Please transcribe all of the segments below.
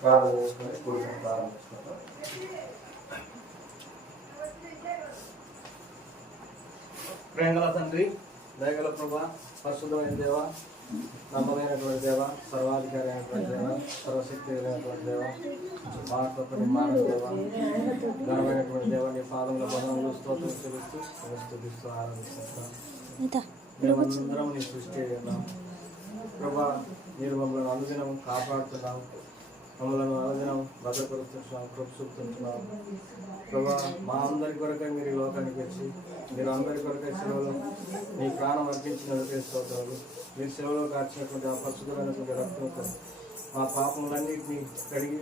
ప్రార్థన చేసుకుని కూడికను ప్రారంభించుకుంటాం. ప్రేమగల తండ్రి, దయగల ప్రభా, పరిశుద్ధమైన దేవ, నమ్మకమైనటువంటి దేవ, సర్వాధికారి అయినటువంటి దేవ, సర్వశక్తి అయినటువంటి దేవ, మాటతో నిర్మాణ దేవ, ఘనమైనటువంటి దేవ, నీ పాదంలో బలములు స్తోత్రం చెల్లిస్తూ స్తుతిస్తూ ఆరాధిస్తున్నాం. మేమందరం నీ సృష్టి అయ్యాం ప్రభా. మీరు మమ్మల్ని అనుదినం కాపాడుతున్నాం, మమ్మల్ని అనుదినం భద్రపరుస్తున్నాం, కృపసూపుతున్నాం ప్రభా. మా అందరి కొరకై మీరు లోకానికి వచ్చి మీరు అందరి కొరకై సెలవులు మీ ప్రాణం అర్పించినట్టు స్తోత్రాలు. మీరు సెలవులో కాచినటువంటి ఆ పరిశుద్ధమైనటువంటి రక్తంతో మా పాపములన్నింటినీ కడిగి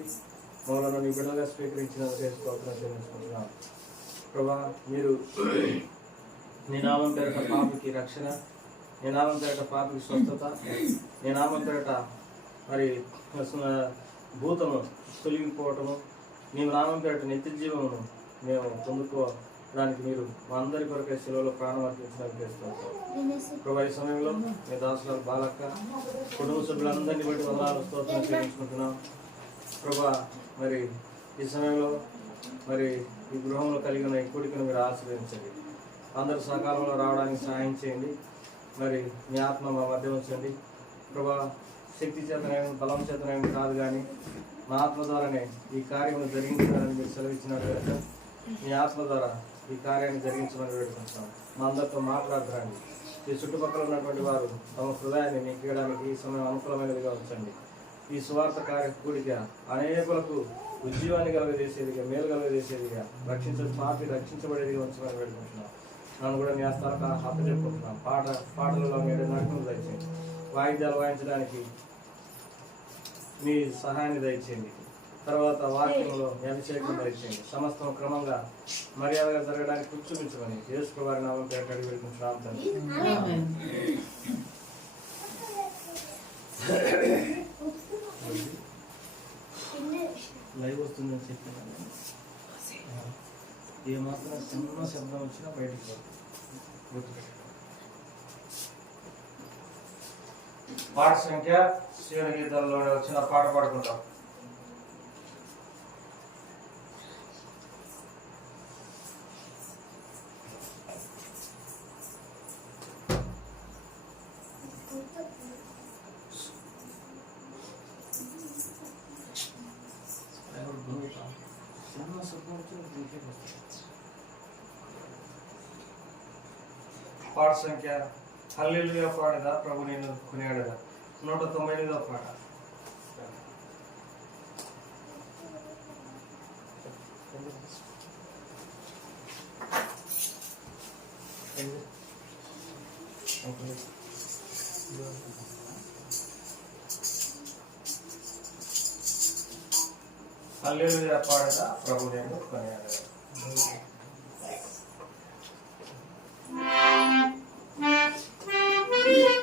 మమ్మల్ని నీ బిడ్డగా స్వీకరించినట్టు స్తోత్రం చెల్లించుకుంటున్నాం ప్రభా. మీరు నీ నామం పేరట పాపికి రక్షణ, నీ నామం పేరట పాపికి స్వస్థత, నీ నామం పేరట మరి భూతము తొలగిపోవటము, నీ నామం పేరట నిత్య జీవమును మేము పొందుకోవడానికి మీరు మా అందరి కొరకై సెలవులో ప్రాణం అర్పించినట్టు చేస్తాం ప్రభా. ఈ సమయంలో మీ దాసురాలు బాలక్క కుటుంబ సభ్యులందరినీ బట్టి వందనాలు స్తోత్రం చెల్లించుకుంటున్నాం ప్రభా. మరి ఈ సమయంలో మరి ఈ గృహంలో కలిగిన ఈ కూడికను మీరు ఆశీర్వదించండి. అందరూ సకాలంలో రావడానికి సహాయం చేయండి. మరి మీ ఆత్మ మా మధ్య ఉంచండి ప్రభా. శక్తి చేతనైన బలం చేతనైన కాదు కానీ మా ఆత్మ ద్వారానే ఈ కార్యము జరిగించాలని మీరు సెలవిచ్చినట్టు మీ ఆత్మ ద్వారా ఈ కార్యాన్ని జరిగించమని వేడుకుంటున్నాం. మా అందరితో మాట్లాడుతురండి. ఈ చుట్టుపక్కల ఉన్నటువంటి వారు తమ హృదయాన్ని మీకు ఇవ్వడానికి ఈ సమయం అనుకూలమైనదిగా ఉంచండి. ఈ సువార్త కార్య కూడిక అనేకులకు ఉద్యోగాన్ని కలుగజేసేదిగా, మేలు కలుగజేసేదిగా, రక్షించబడేదిగా ఉంచమని వేడుకుంటున్నాం. నన్ను కూడా మీ హస్తాలకు అప్పచెప్పుకుంటున్నాం. పాటలలో మీరు నడుపును దయచేయండి. వాయిద్యాలు వాయించడానికి మీ సహాయాన్ని దయచేయండి. తర్వాత వాక్యంలో మీ అభిషేకం దయచేయండి. సమస్తం క్రమంగా మర్యాదగా జరగడానికి కూర్చోమించమని యేసు వారి నామం పేరు అడిగి పెట్టుకుంటున్నాం తండ్రి. లైవ్ వస్తుందని చెప్పాను. ఏమాత్రం చిన్న శబ్దం వచ్చినా బయటికి పోతుంది. పాట సంఖ్య శివుని గీతాల్లో వచ్చిన పాట పాడుకుంటాం. పాట సంఖ్య హల్లెలూయా పాడదా ప్రభు నేను కొనియాడదా 198వ పాట. హల్లెలూయా పాడదా ప్రభు నేను కొనియాడదా. Hallelujah.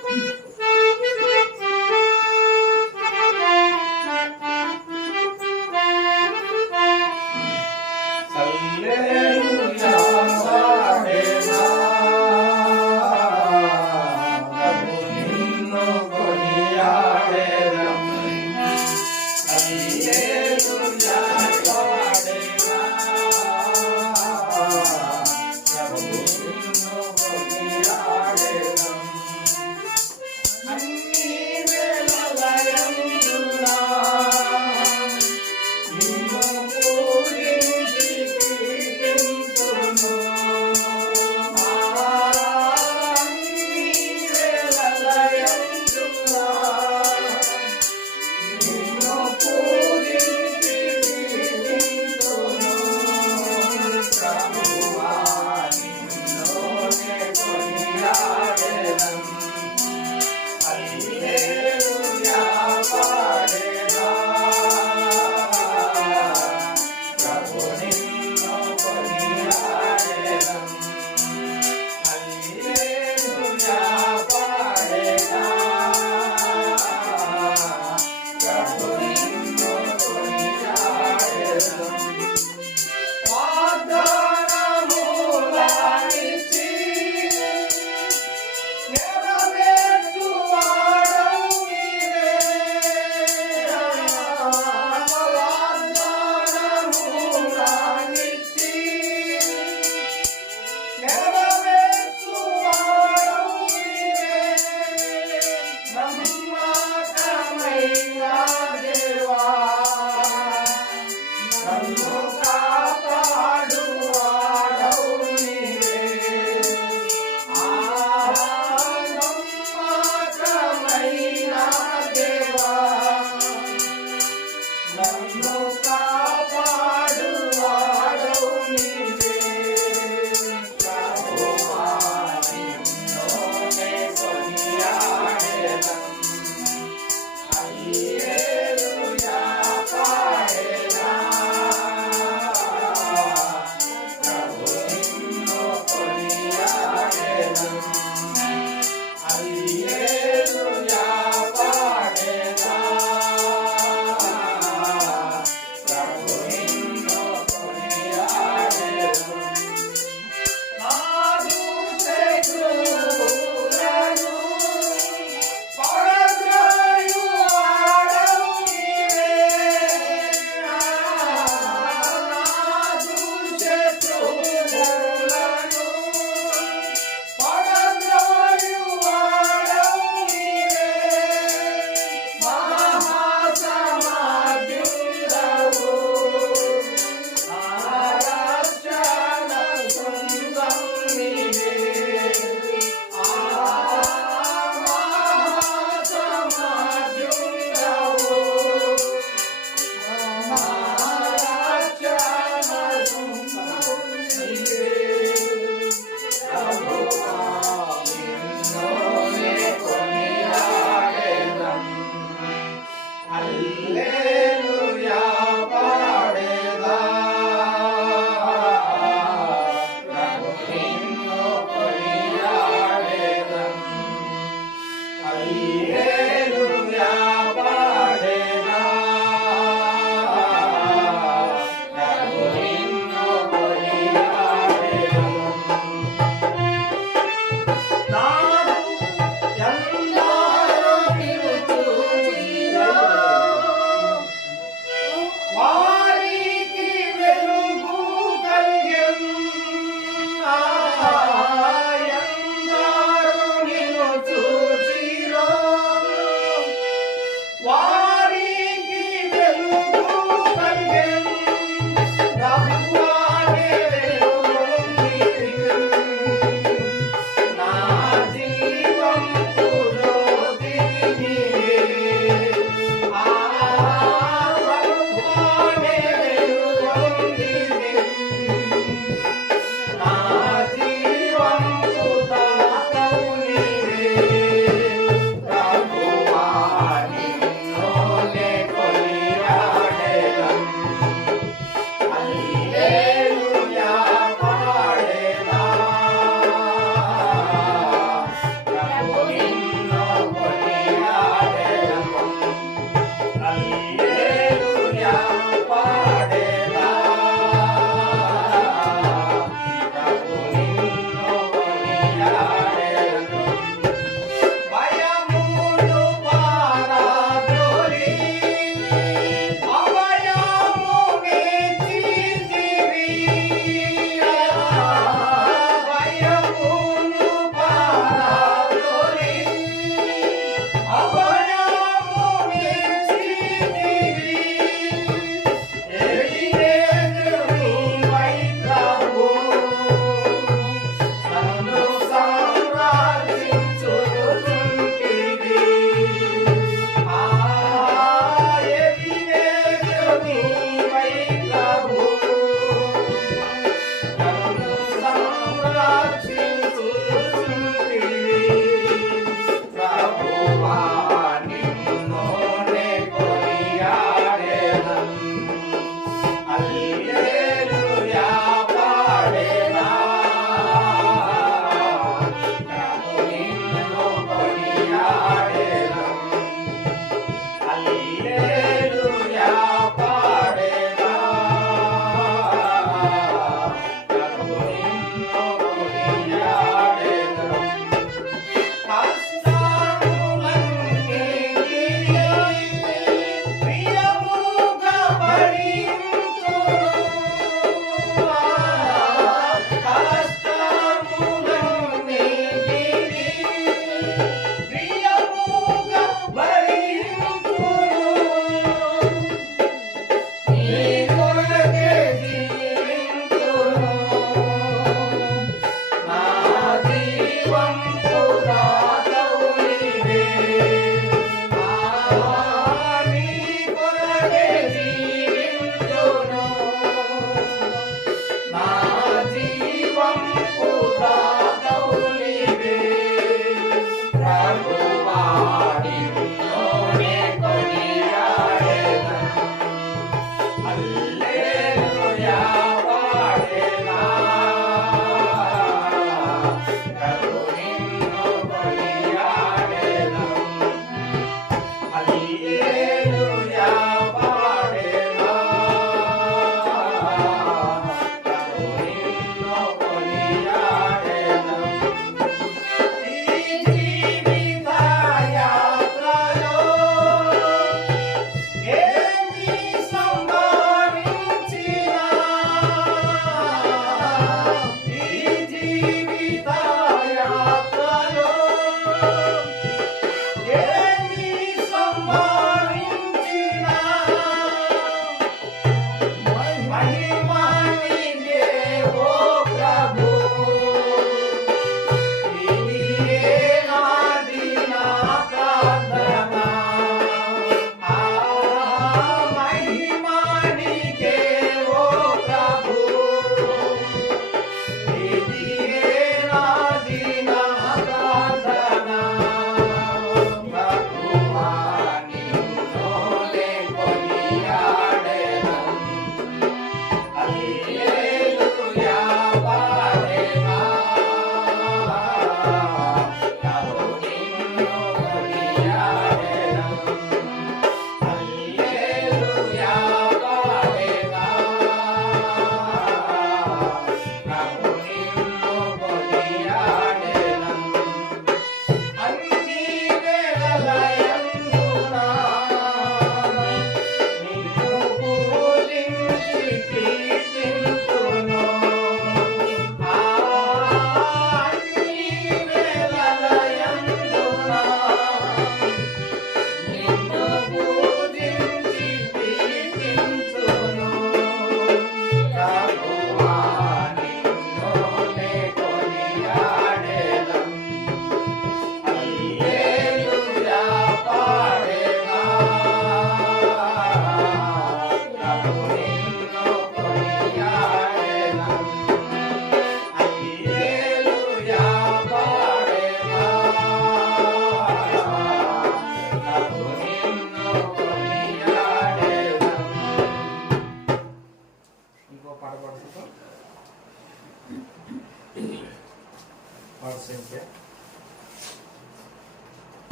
సంఖ్య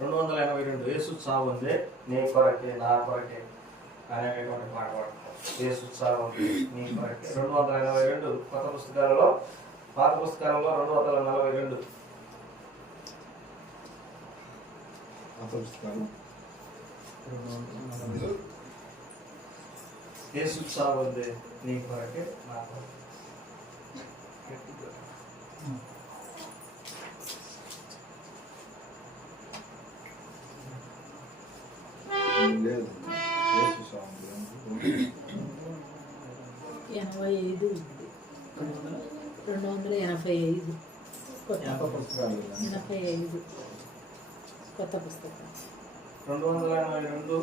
282 యేసు చావు ఉంది నీ కొరకే నా కొరకే అనేటువంటి మాట వాడుతున్నాం. యేసు చావు ఉంది నీ కొరకే 282 కొత్త పుస్తకాలలో, పాత పుస్తకాలలో 242 యేసు చావు ఉంది నీ కొరకే నా కొరకే. లేదు 85 285 85 కొత్త పుస్తకం 282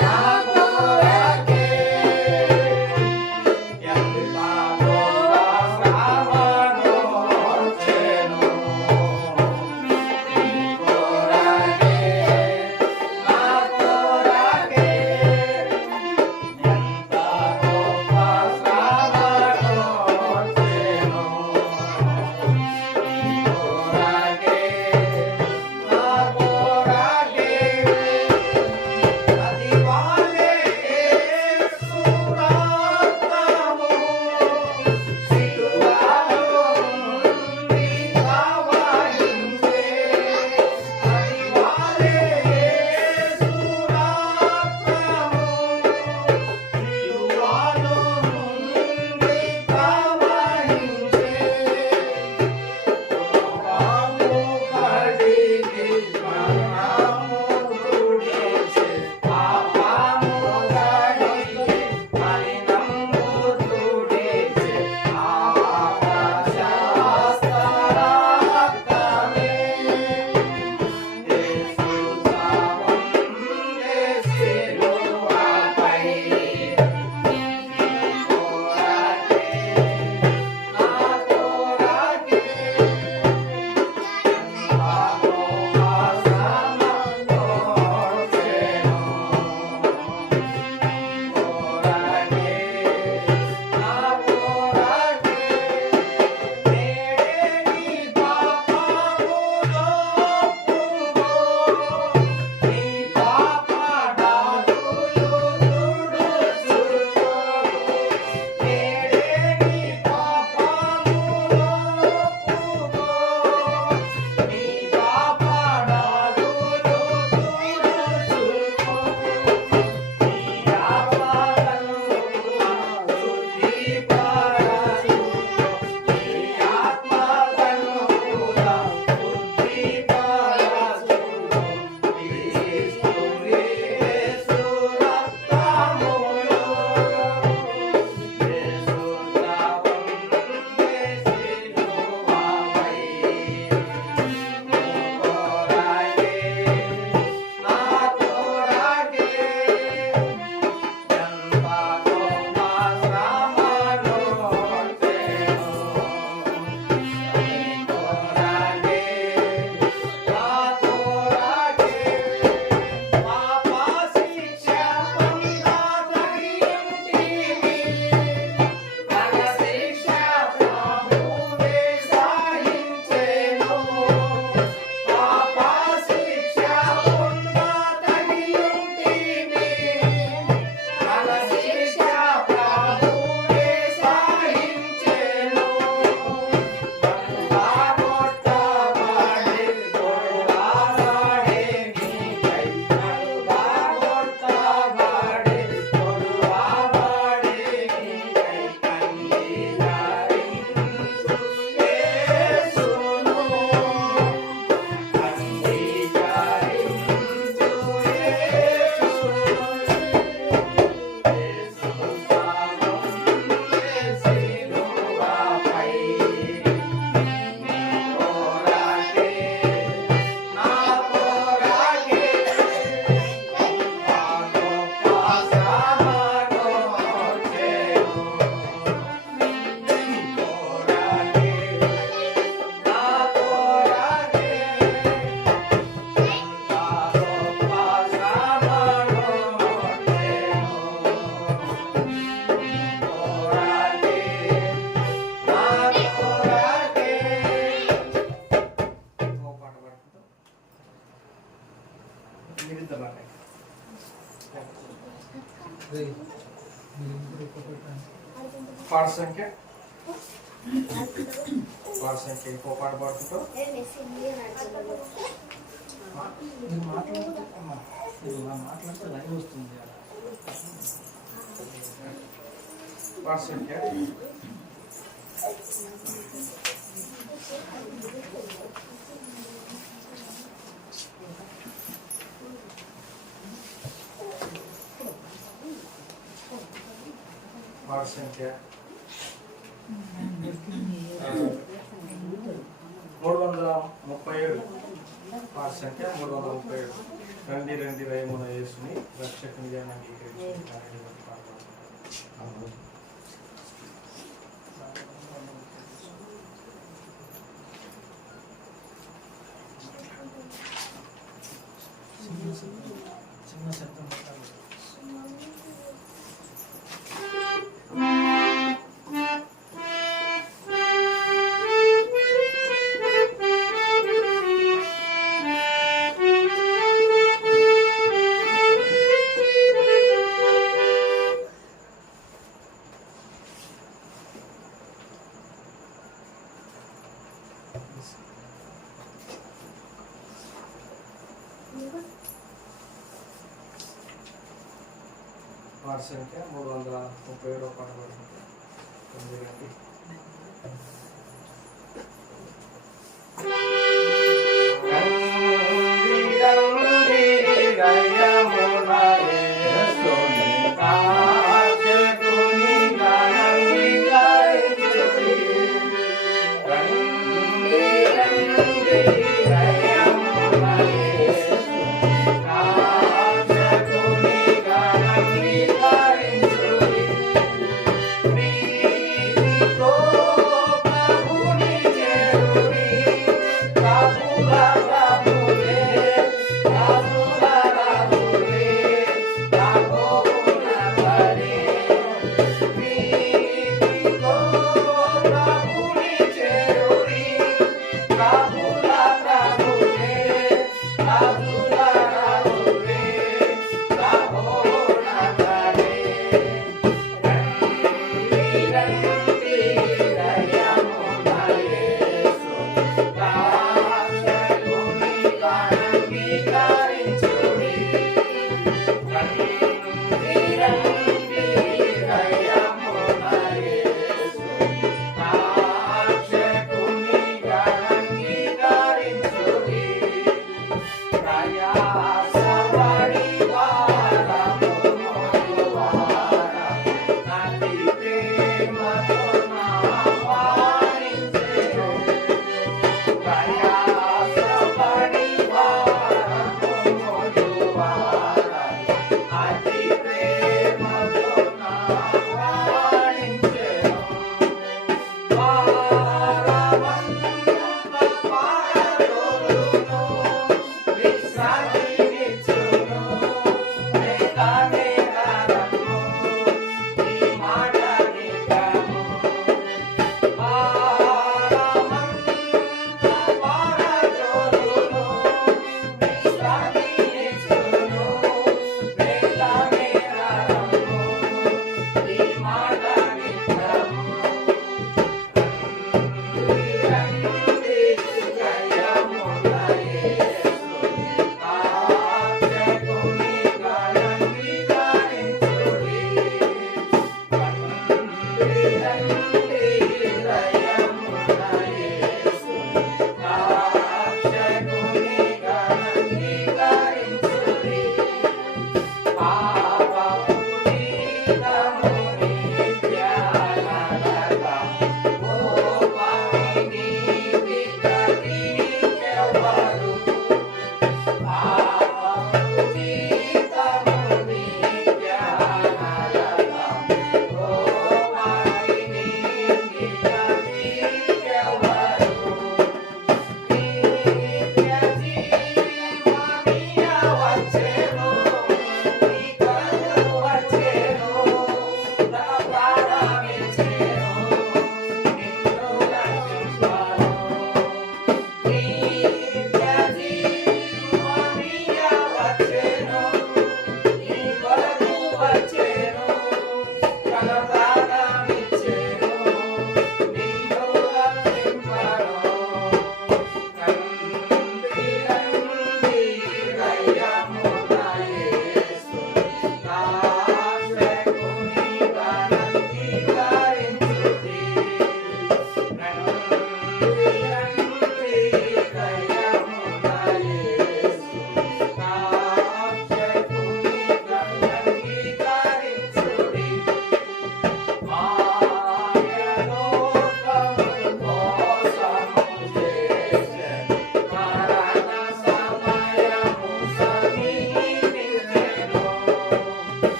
Nago మీరిద్దరు రాండి. పాట సంఖ్య ఇంకో పాట పాడుకుంటూ మీరు మాట్లాడుతున్నా మీరు మాట్లాడితే లైవ్ వస్తుంది. పాట సంఖ్య పాట సంఖ్య 337. పాట సంఖ్య 337. రండి రండి రయమున యేసుని రక్షకునిగా అంగీకరించు. చిన్న శబ్దం పెట్టాలి. పాట సంఖ్య 337 పాట పాడుకుంటాం. రండి Sabe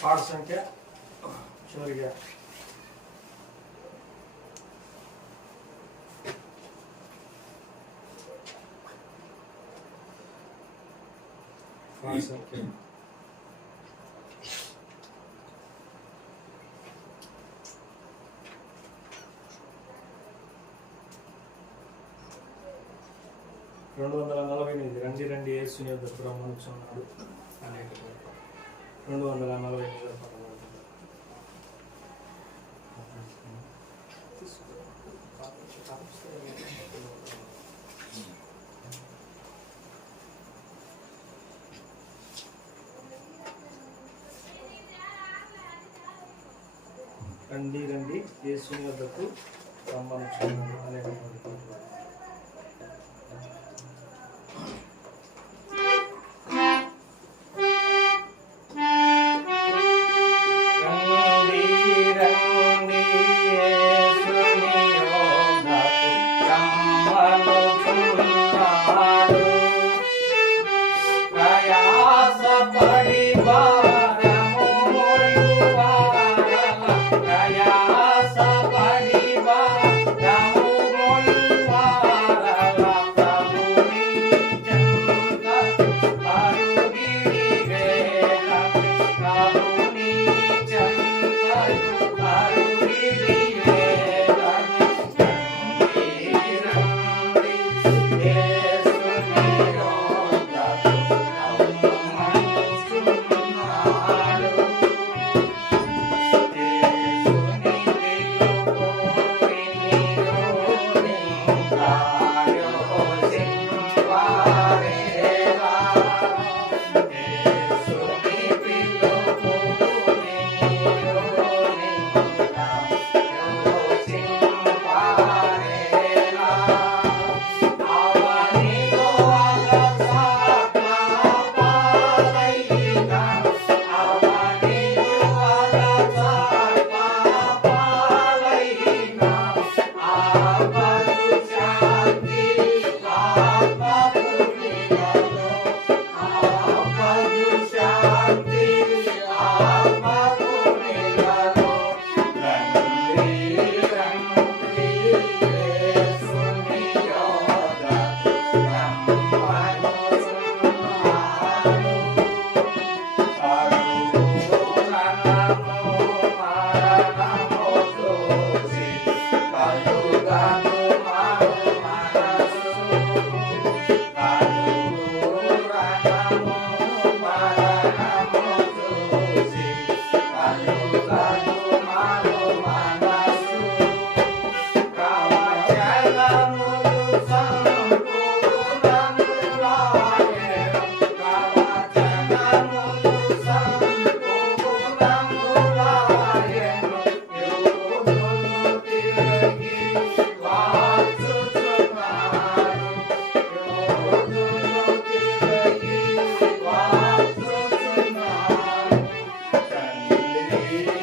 పాట సంఖ్య చివరిగా పాట సంఖ్య 248 రండి రండి యేసుని యొద్దకు రమ్మనుచున్నాడు అనేక 248 రండి రండి యేసుని యొద్దకు రమ్మనుచున్నాడు అనేక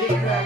Hare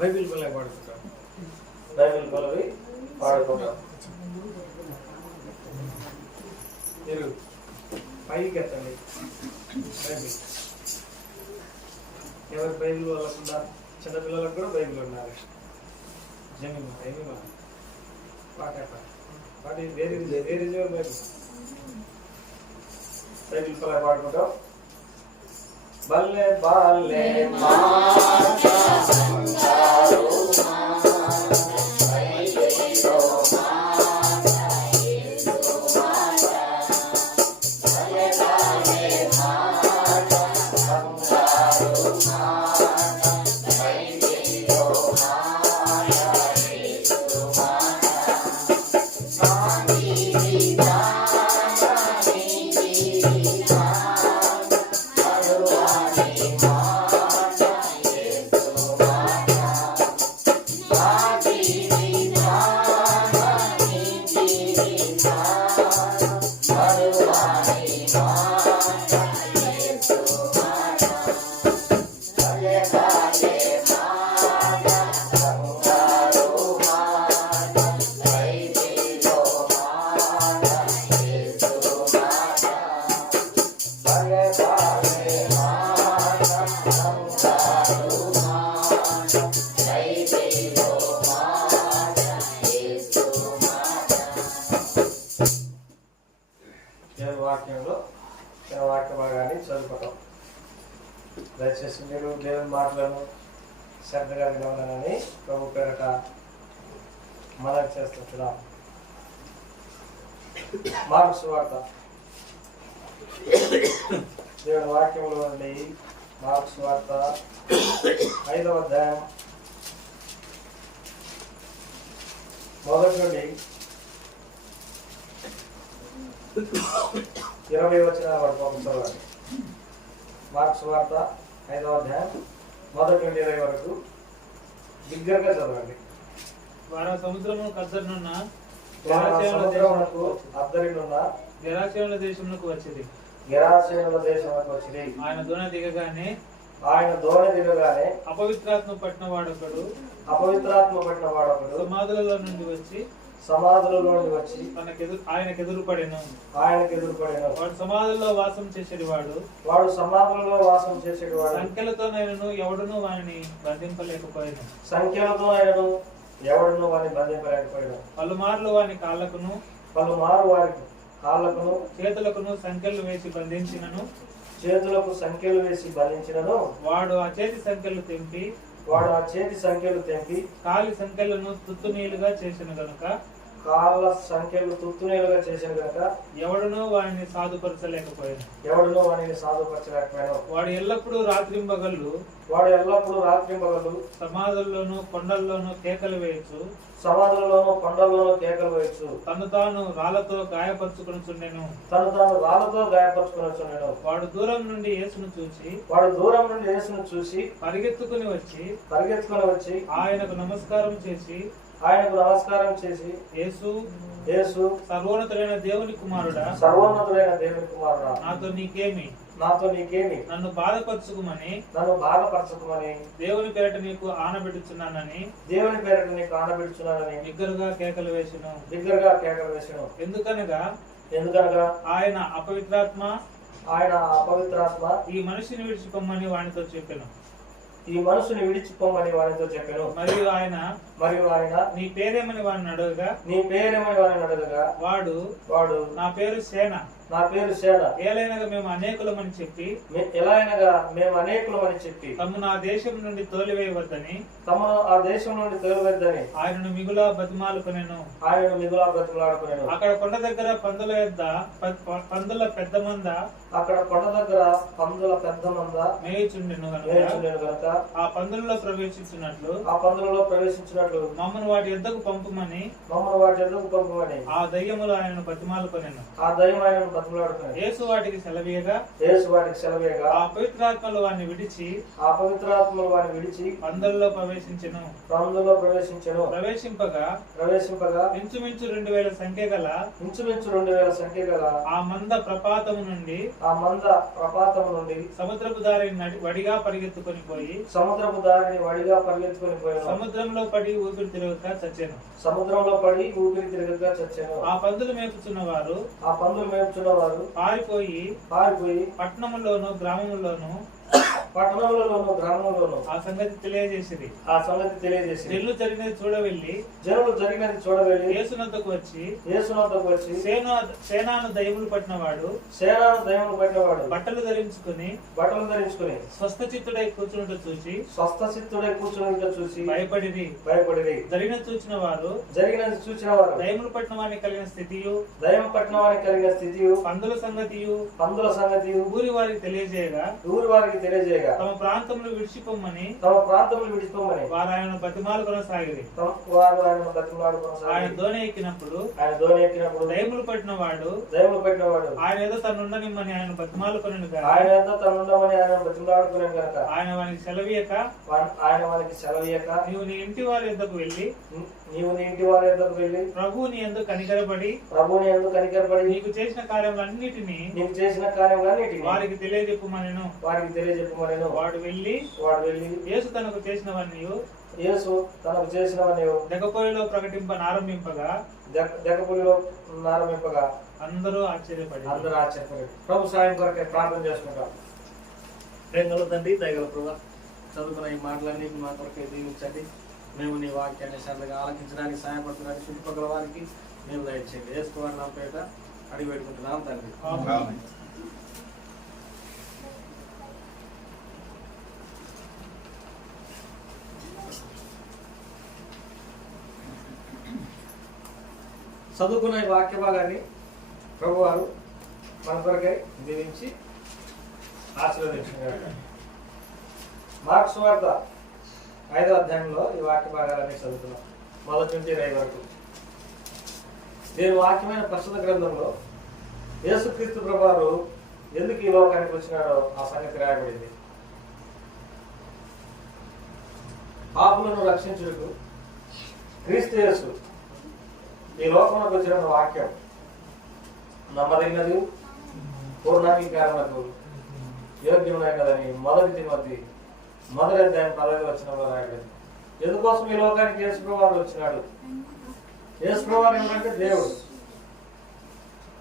బైబిల్ పల్లవి పాడుకుంటాం. బైబిల్ పల్లవి పాడుకుంటాం. మీరు పైకి ఎత్తండి. బైబిల్ ఎవరు బైబిల్ వాళ్ళకుండా చిన్నపిల్లలకు కూడా బైబిల్ ఉన్నారు. జమీమా ఏమీమా పాట పాటి వేరే వేరే బైబిల్ బైబిల్ పల్లవి పాడుకుంటాం. బల్లే బాల్లే వాక్యంలో వాక్య భాగాన్ని చదువుకోవటం. దయచేసి మీరు దేవుని మాటలను శ్రద్ధగా వినవాలని ప్రభు పేరట మనవి చేస్తున్నాం. మార్కు సువార్త దేవుని వాక్యంలో నుండి మార్కు సువార్త 5వ అధ్యాయం మొదటి నుండి 20 వచనాల వరకు ఒక చదవండి. మార్క్స్ వార్త 5వ అధ్యాయం మొదటి నుండి 20 వరకు బిగ్గరగా చదవండి. వారు సముద్రమునకు అద్దరినున్న సముద్రమునకు అద్దరినున్న గెరాసేనుల దేశమునకు వచ్చింది. గెరాసేనుల దేశమునకు వచ్చింది. ఆయన దోణ దిగగానే అపవిత్రాత్మ పట్టిన వాడొకడు సమాధులలో నుండి వచ్చి ఆయనకు ఎదురు పడెను. వాడు సమాధుల్లో వాసం చేసేవాడు. సంఖ్యలతోనైనను ఎవడును వానిని బంధింపలేకపోయాను. పలుమార్లు వాని కాళ్ళకును చేతులకును సంఖ్యలు వేసి బంధించినను వాడు ఆ చేతి సంఖ్యలు తెంపి కాలి సంఖ్యలను తుత్తునీలుగా చేసిన గనుక ఎవడునో వాడిని సాధుపరచలేకపోయాను. వాడు ఎల్లప్పుడూ రాత్రింబగళ్ళు సమాధుల్లోనూ కొండల్లోనూ కేకలు వేయచ్చు తను తాను రాళ్లతో గాయపరుచుకొనుచుండెను. వాడు దూరం నుండి యేసును చూసి పరిగెత్తుకుని వచ్చి ఆయనకు నమస్కారం చేసి యేసు సర్వోన్నతుడైన దేవుని కుమారుడా నాతో నీకేమి నన్ను బాధపరచుకుమని దేవుని పేరట నీకు ఆనబెట్టుచున్నానని బిగ్గరగా కేకలు వేసెను. ఎందుకనగా ఆయన అపవిత్రాత్మ ఈ మనిషిని విడిచిపోమని వానితో చెప్పాను. మరియు ఆయన నీ పేరేమని వాడిని అడగగా వాడు నా పేరు సేన ఏలైనగా మేము అనేకులమని చెప్పి తమ నా దేశం నుండి తోలివేయవద్దని ఆయనను మిగులా బతిమాలుకొనెను. అక్కడ కొండ దగ్గర పందుల పెద్ద మంద మేయుచుండెను గనుక ఆ పందులలో ప్రవేశించినట్లు మమ్మను వాటి యొద్దకు పంపమని ఆ దయ్యములు ఆయనను బతిమాలుకొనెను. యేసు వాటికి సెలవీయగా ఆ పవిత్రాత్మలు వారిని విడిచి పందులలో ప్రవేశించెను. ప్రవేశింపగా ఇంచుమించు 2000 సంఖ్య గల ఆ మంద ప్రపాతము నుండి సముద్రపు దారిని వడిగా పరిగెత్తుకొని పోయి సముద్రంలో పడి ఊపిరి తిరగక చచ్చెను. ఆ పందులు మేపుచున్న వారు పారిపోయి పట్టణములోను గ్రామములోను ఆ సంగతి తెలియజేసింది. జనులు జరిగినది చూడవెళ్ళి యేసునొద్దకు వచ్చి సేనాను దయ్యములు పట్టినవాడు బట్టలు ధరించుకుని స్వస్థ చిత్తుడై కూర్చున్నట్టు చూసి భయపడిరి. జరిగినది చూచిన వారు దయ్యములు పట్టిన వారిని కలిగిన స్థితియు పందుల సంగతియు ఊరి వారికి తెలియజేయగా తమ ప్రాంతంలో విడిచిపోమని వారు ఆయన బతిమాలు కొనసాగిరి. ఆయన దోణి ఎక్కినప్పుడు దయ్యములు పట్టిన వాడు ఆయన ఏదో తనుండనిమ్మని ఆయన బతిమాలు కొనను ఆయన వానికి సెలవీయక నీవు నీ ఇంటి వారి యొద్దకు వెళ్ళి ప్రభువు నీ యందు కనికరపడి నీకు చేసిన కార్యములన్నిటినీ వారికి తెలియజెప్పుమనెను. వాడు వెళ్ళి యేసు తనకు చేసినవన్నీ దెగపోలిలో ప్రకటింపనారంభింపగా అందరూ ఆశ్చర్యపడి ప్రభు సాయం కొరకే ప్రార్థన చేసుకుంటాం. ప్రేమల తండ్రి, దయగల ప్రభు, చదువుకున్న ఈ మాటలన్నీ మా కొరకే దీవించండి. మేము నీ వాక్యాన్ని సరళంగా ఆలకించడానికి సహాయపడుతున్నానికి చుట్టుపక్కల వారికి మేము దయచేయండి. వేసుకోవాలని నా పేట అడిగి పెట్టుకుంటున్నాం తండ్రి. చదువుకున్న ఈ వాక్య భాగాన్ని ప్రభువారు మన కొరకై దీవించి ఆశీర్వదించారు. మార్క్స్ వార్త 5వ అధ్యాయంలో ఈ వాక్య భాగాలన్నీ చదువుతున్నాం. మొదటి నుంచి 20 వరకు. నేను వాక్యమైన ప్రస్తుత గ్రంథంలో యేసుక్రీస్తు ప్రభువారు ఎందుకు ఈ లోకానికి వచ్చినాడో ఆ సంగతి రాయబడింది. పాపులను రక్షించుటకు క్రీస్తు యేసు ఈ లోకంలోకి వచ్చిన వాక్యం నమ్మదగినది, పూర్ణాంగీకారణకు యోగ్యమైనదని 1 తిమోతి 1వ అధ్యాయం 10వ వచనంలో రాయబడింది. ఎందుకోసం ఈ లోకానికి యేసు ప్రభువారు వచ్చినాడు? యేసు ప్రభువారు ఏమంటే దేవుడు.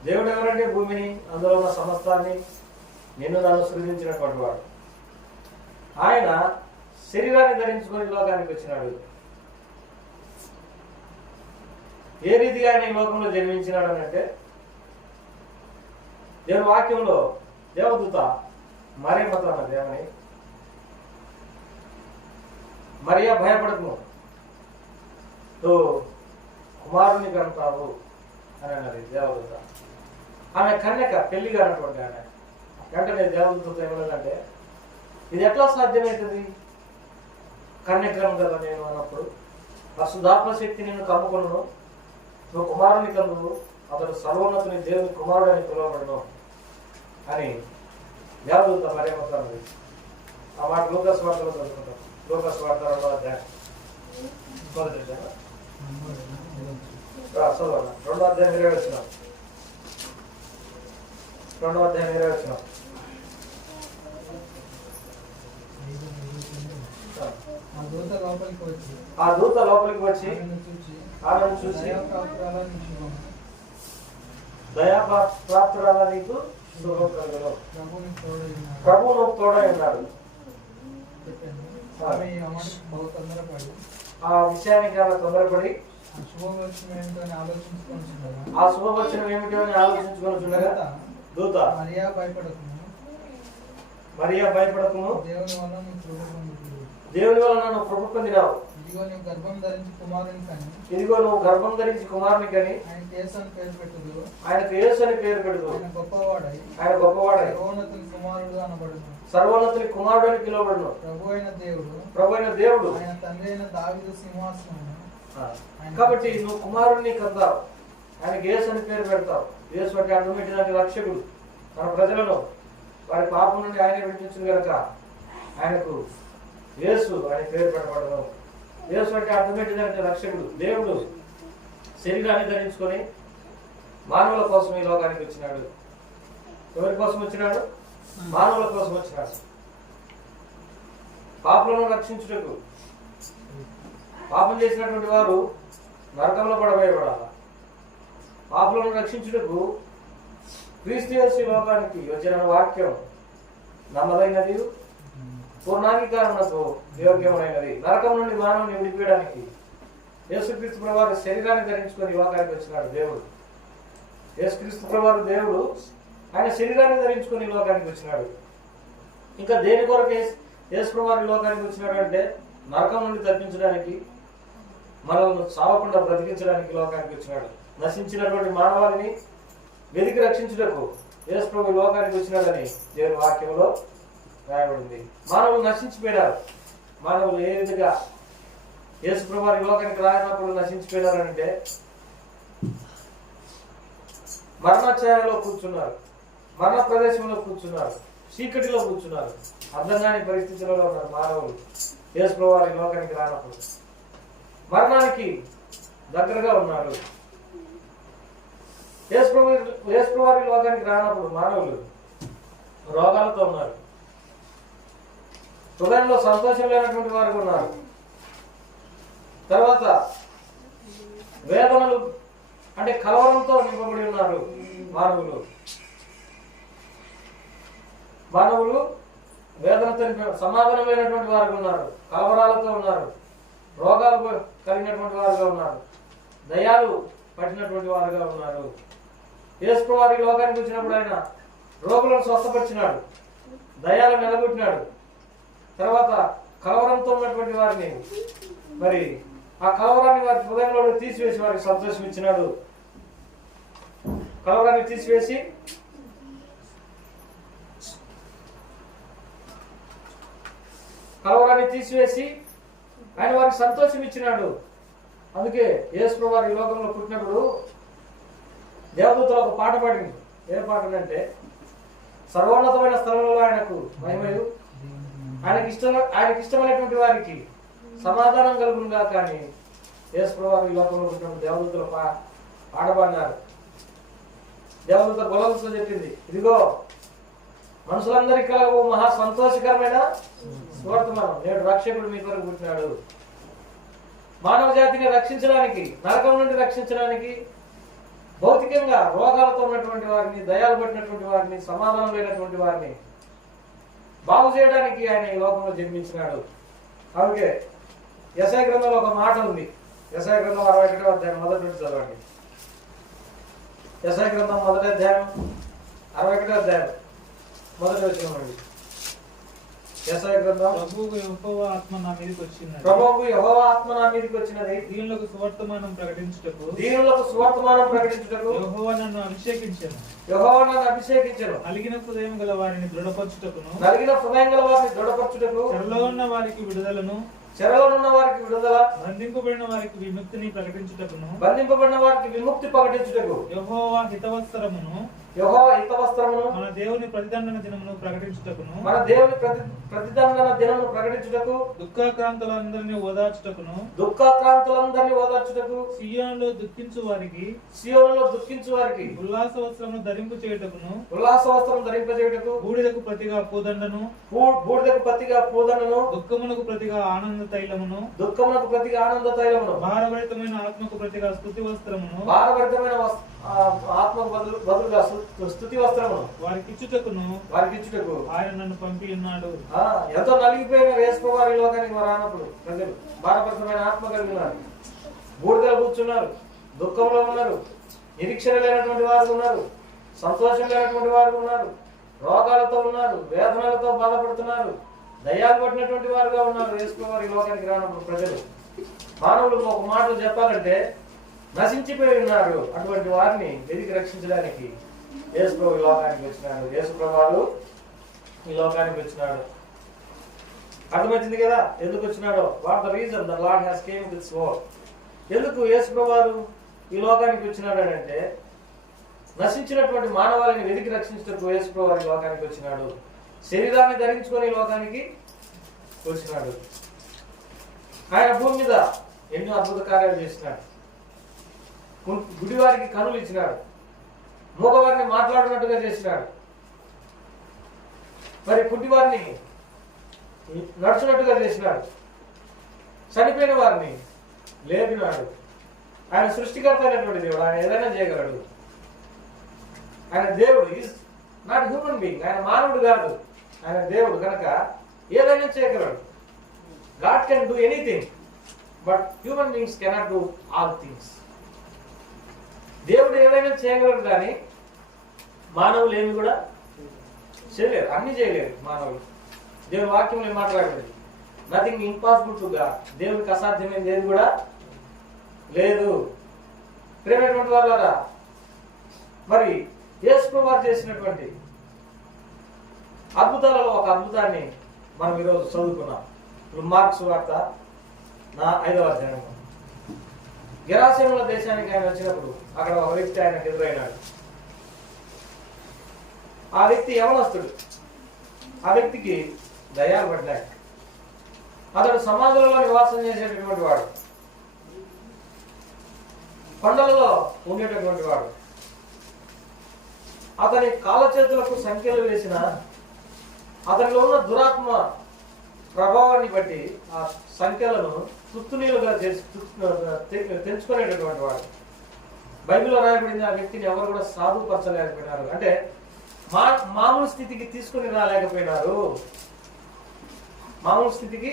దేవుడు ఎవరంటే భూమిని, అందులో ఉన్న సమస్తాన్ని, నిన్ను నన్ను సృజించినటువంటి వాడు. ఆయన శరీరాన్ని ధరించుకొని లోకానికి వచ్చినాడు. ఏ రీతిగా ఆయన ఈ లోకంలో జన్మించినాడు అని అంటే, దేవుని వాక్యంలో దేవదూత మరియమ్మతో అన్నది ఏమని, మరియా భయపడకు, నువ్వు కుమారుని కనుతావు అని అన్నది దేవదూత. ఆమె కన్యక, పెళ్లి కానటువంటి ఆమె. వెంటనే దేవదూత ఏమన్నదంటే, ఇది ఎట్లా సాధ్యమవుతుంది? కన్యకం కదా నేను అన్నప్పుడు, పరిశుద్ధాత్మ శక్తి నిన్ను కమ్ముకును, నువ్వు కుమారుని కన్నువు, అతడు సర్వోన్నతుని దేవుని కుమారుడు అని పిలువబడను అని దేవదూత మరియమ్మతో అన్నది. ఆ మాట లూకాసు వార్తలో చదువుకుంటాం. లూకాసు వార్త 2వ అధ్యాయం 2వ అధ్యాయం 20 వచనం. 2వ అధ్యాయం 20 వచనం. ఆ దూత లోపలికి వచ్చి ఆమెను చూసి, దయాప్రాప్తురాలా నీకు శుభం కలుగును, ప్రభువు నువ్వు తోడై ఉన్నాడు. ఆ విషయానికి ఆమె తొందరపడి ఆ శుభవచనం ఏమిటో అని ఆలోచించుకొనుచుండగా దూత, మరియా భయపడకుము, దేవుని వలన నువ్వు కృప పొందినావు. ఇదిగో నువ్వు గర్భం ధరించి కుమారుని కని ఆయనకు యేసు అని పేరు పెట్టుదు. ఆయన గొప్పవాడై సర్వోన్నతుని కుమారుడు అని పిలువబడును. ప్రభు అయిన దేవుడు కాబట్టి నువ్వు కుమారుణ్ణి కందావు, ఆయనకు యేసు అని పేరు పెడతావు. యేసు అంటే అర్థం పెట్టినటువంటి రక్షకుడు. తన ప్రజలను వారి పాపం నుండి ఆయన విడిపించిన గనక ఆయనకు యేసు అని పేరు పెట్టబడను. యేసు అంటే అర్థం పెట్టినటువంటి రక్షకుడు. దేవుడు శరీరాన్ని ధరించుకొని మానవుల కోసం ఈ లోకానికి వచ్చినాడు. ఎవరి కోసం వచ్చినాడు? మానవుల కోసం వచ్చినాడు. పాపులను రక్షించుటకు. పాపం చేసినటువంటి వారు నరకంలో పడవేయబడాలి. పాపులను రక్షించుటకు క్రీస్తు యేసు లోకానికి వచ్చిన వాక్యం నమ్మదగినది, పూర్ణాంగీకారణకు యోగ్యమైనది. నరకం నుండి మానవుని విడిపించడానికి యేసుక్రీస్తు ప్రభువారు శరీరాన్ని ధరించుకొని లోకానికి వచ్చినాడు. దేవుడు యేసుక్రీస్తు ప్రభువారు దేవుడు, ఆయన శరీరాన్ని ధరించుకొని లోకానికి వచ్చినాడు. ఇంకా దేని కొరకు యేసు ప్రభువారు లోకానికి వచ్చినాడు అంటే, నరకం నుండి తప్పించడానికి, మనల్ని సావకుండా బ్రతికించడానికి లోకానికి వచ్చినాడు. నశించినటువంటి మానవాళిని వెతికి రక్షించుటకు యేసు ప్రభు లోకానికి వచ్చినాడని దేవుని వాక్యంలో రాయబడింది. మానవులు నశించిపోయినారు. మానవులు ఏ విధంగా యేసు ప్రభువారు లోకానికి రాయినప్పుడు నశించిపోయినారంటే, మరణఛాయలో కూర్చున్నారు, మరణ ప్రదేశంలో కూర్చున్నారు, చీకటిలో కూర్చున్నారు, అర్థం కాని పరిస్థితులలో ఉన్నారు మానవులు. యేసు ప్రభువారు లోకానికి రానప్పుడు మరణానికి దగ్గరగా ఉన్నారు. యేసు ప్రభువారు లోకానికి రానప్పుడు మానవులు రోగాలతో ఉన్నారు, హృదయంలో సంతోషం లేనటువంటి వారు ఉన్నారు. తర్వాత వేదనలు అంటే కలవరంతో నింపబడి ఉన్నారు మానవులు వేదనతో సమాధానం లేనటువంటి వారు ఉన్నారు, కలవరాలతో ఉన్నారు, రోగాలు కలిగినటువంటి వారుగా ఉన్నారు, దయాలు పట్టినటువంటి వారుగా ఉన్నారు. యేసు ప్రభువారు లోకానికి వచ్చినప్పుడు ఆయన రోగులను స్వస్థపరిచినాడు, దయాలు నిలబెట్టినాడు. తర్వాత కలవరంతో ఉన్నటువంటి వారిని మరి ఆ కలవరాన్ని వారి హృదయంలో తీసివేసి వారికి సంతోషం ఇచ్చినాడు. కలవరాన్ని తీసివేసి ఆయన వారికి సంతోషం ఇచ్చినాడు. అందుకే యేసు ప్రభువారు ఈ లోకంలో పుట్టినప్పుడు దేవదూతలు ఒక పాట పాడింది. ఏ పాటనంటే సర్వోన్నతమైన స్థలంలో ఆయనకు మహిమయు ఆయనకి ఇష్టమైనటువంటి వారికి సమాధానం కలుగునుగా. కానీ యేసుప్రభువు ఈ లోకంలో ఉన్నటువంటి దేవదూతలు పాడబడినారు. దేవదూత గొల్లలతో చెప్పింది, ఇదిగో మనుషులందరికీ కలగబో మహా సంతోషకరమైన సువార్తమానం, నేడు రక్షకుడు మీ కొరకు పుట్టినాడు. మానవ జాతిని రక్షించడానికి, నరకం నుండి రక్షించడానికి, భౌతికంగా రోగాలతో ఉన్నటువంటి వారిని, దయాలు పట్టినటువంటి వారిని, సమాధానం లేనటువంటి వారిని బాగు చేయడానికి ఆయన ఈ లోకంలో జన్మించినాడు. అందుకే యెషయా గ్రంథంలో ఒక మాట ఉంది. యెషయా గ్రంథం 61వ అధ్యాయం మొదటి నుంచి చదవండి. యెషయా గ్రంథం 1వ అధ్యాయం 61వ అధ్యాయం మొదటి వచనం అండి. యెషయా గ్రంథం ప్రభువు యెహోవా ఆత్మ నా మీదకి వచ్చినది. ప్రభువు యెహోవా ఆత్మ నా మీదకి వచ్చినది. దీనులకు సువర్తమానం ప్రకటించుటకు యెహోవా నన్ను అభిషేకించెను. నలిగిన హృదయం గల వారిని దృఢపరచుటకును, చెరలో ఉన్న వారికి విడుదల, బంధింపబడిన వారికి విముక్తిని ప్రకటించుటకును, విముక్తి ప్రకటించుటకు యెహోవా హితవస్త్రమును మన దేవుని ప్రతిదండన దినమును ప్రకటించుటకును, దుఃఖాక్రాంతులందరినీ ఓదార్చుటకును, సియోనులో దుఃఖించు వారికి ఉల్లాస వస్త్రమును ధరింపు చేయుటకును, బూడిదకు ప్రతిగా పూదండను, దుఃఖమునకు ప్రతిగా ఆనంద తైలమును, భారభరితమైన ఆత్మకు ప్రతిగా స్తుతి వస్త్రమును, స్తుతి వస్త్రమును వారికి ఇచ్చుటకు ఆయన నన్ను పంపి ఉన్నాడు. ఎంతో నలిగిపోయిన యేసుప్రభువు ఈ లోకానికి రానప్పుడు ప్రజలు భారభరితమైన ఆత్మ కలిగి ఉన్నారు, బూడిదలు కూర్చున్నారు, దుఃఖంలో ఉన్నారు, నిరీక్షణ లేనటువంటి వారు ఉన్నారు, సంతోషం లేనటువంటి వారు ఉన్నారు, రోగాలతో ఉన్నారు, వేదనలతో బాధపడుతున్నారు, దయ్యాలు పట్టినటువంటి వారుగా ఉన్నారు. యేసుప్రభువు ఈ లోకానికి రానప్పుడు ప్రజలు మానవులు ఒక మాటలు చెప్పాలంటే నశించిపోయి ఉన్నారు. అటువంటి వారిని వెతికి రక్షించడానికి యేసుప్రభువు ఈ లోకానికి వచ్చినాడు. యేసుప్రభువు ఈ లోకానికి వచ్చినాడు. అర్థమవుతుంది కదా ఎందుకు వచ్చినాడో? What the reason the lord has came with sword. ఎందుకు యేసుప్రభువు ఈ లోకానికి వచ్చినాడు అంటే నశించినటువంటి మానవాళిని వెతికి రక్షించడానికి యేసుప్రభువు ఈ లోకానికి వచ్చినాడు. శరీరాన్ని ధరించుకొని ఈ లోకానికి వచ్చినాడు. ఆయన భూమి మీద ఎన్నో అద్భుత కార్యాలు చేసినాడు. గుడివారికి కనులు ఇచ్చినాడు, మూగవారిని మాట్లాడినట్టుగా చేసినాడు, మరి కుంటివారిని నడుచున్నట్టుగా చేసినాడు, చనిపోయిన వారిని లేపినాడు. ఆయన సృష్టికర్త అయినటువంటి దేవుడు, ఆయన ఏదైనా చేయగలడు. ఆయన దేవుడు, ఈజ్ నాట్ హ్యూమన్ బీయింగ్, ఆయన మానవుడు కాదు, ఆయన దేవుడు కనుక ఏదైనా చేయగలడు. God can do anything but human beings cannot do all things. దేవుడు ఏదైనా చేయగలరు కానీ మానవులు ఏమి కూడా చేయలేరు, అన్ని చేయలేరు మానవులు. దేవుని వాక్యంలో ఏం మాట్లాడలేదు, నథింగ్ ఇంపాసిబుల్ టు గాడ్. దేవునికి అసాధ్యమైనది ఏది కూడా లేదు. ప్రేమైనటువంటి వాళ్ళారా, మరి యేసుప్రభువు చేసినటువంటి అద్భుతాలలో ఒక అద్భుతాన్ని మనం ఈరోజు చదువుకున్నాం. మార్కు సువార్త 5వ అధ్యాయం. గెరాసేనుల దేశానికి ఆయన వచ్చినప్పుడు అక్కడ ఒక వ్యక్తి ఆయనకు ఎదురైనాడు. ఆ వ్యక్తి యవనస్తుడు. ఆ వ్యక్తికి దయ్యాలు పడ్డాయి. అతడు సమాధులలో నివాసం చేసేటటువంటి వాడు, కొండలలో ఉండేటటువంటి వాడు. అతని కాళ్ళ చేతులకు సంఖ్యలు వేసిన అతనిలో ఉన్న దురాత్మ ప్రభావాన్ని బట్టి ఆ సంఖ్యలను తుత్తునీలుగా చేసి తెంచుకునేటటువంటి వాడు. బైబిల్లో రాయబడింది, ఆ వ్యక్తిని ఎవరు కూడా సాధుపరచలేకపోయినారు, అంటే మామూలు స్థితికి తీసుకుని రాలేకపోయినారు. మామూలు స్థితికి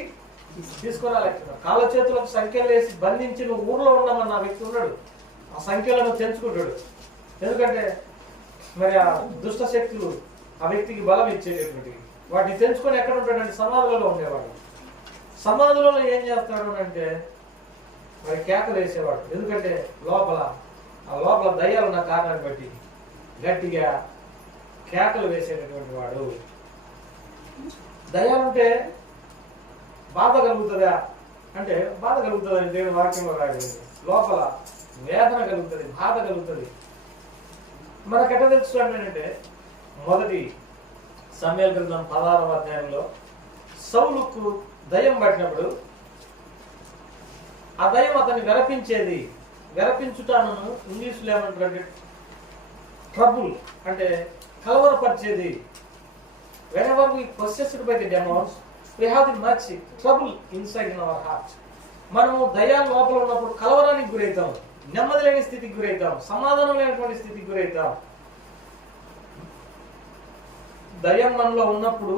తీసుకుని రాలేకపోయినారు. కాళ్ళ చేతులకు సంఖ్యలు వేసి బంధించి నువ్వు ఊర్లో ఉండమన్న ఆ వ్యక్తి ఉన్నాడు. ఆ సంఖ్యలను తెంచుకుంటాడు. ఎందుకంటే మరి ఆ దుష్ట శక్తులు ఆ వ్యక్తికి బలం ఇచ్చేటటువంటి వాటిని తెంచుకొని ఎక్కడ ఉంటాడంటే సమాధులలో ఉండేవాడు. సమాధులలో ఏం చేస్తాడు అంటే మరి కేకలు వేసేవాడు. ఎందుకంటే ఆ లోపల దయ్యాలు ఉన్న కారణాన్ని బట్టి గట్టిగా కేకలు వేసేటటువంటి వాడు. దయ్యాలుంటే బాధ కలుగుతుందా అంటే బాధ కలుగుతుందని దేవుని వాక్యంలో రాయబడింది. లోపల వేదన కలుగుతుంది, బాధ కలుగుతుంది. మనకు ఎట్లా తెలుసు అంటే మొదటి సమూయేలు గ్రంథం 16వ అధ్యాయంలో సౌలుకు దయ్యం పట్టినప్పుడు ఆ దయ్యం అతన్ని వెరపించేది. వెరపించుటాను ఇంగ్లీష్లో ఏమంటారంటే ట్రబుల్, అంటే కలవరపరిచేది. whenever we possessed by the demons, we have the much trouble inside in our heart. మనము దయ్యాల లోపల ఉన్నప్పుడు కలవరానికి గురవుతాం, నెమ్మది లేని స్థితికి గురవుతాం, సమాధానం లేనటువంటి స్థితికి గురవుతాం. దయ్యం మనలో ఉన్నప్పుడు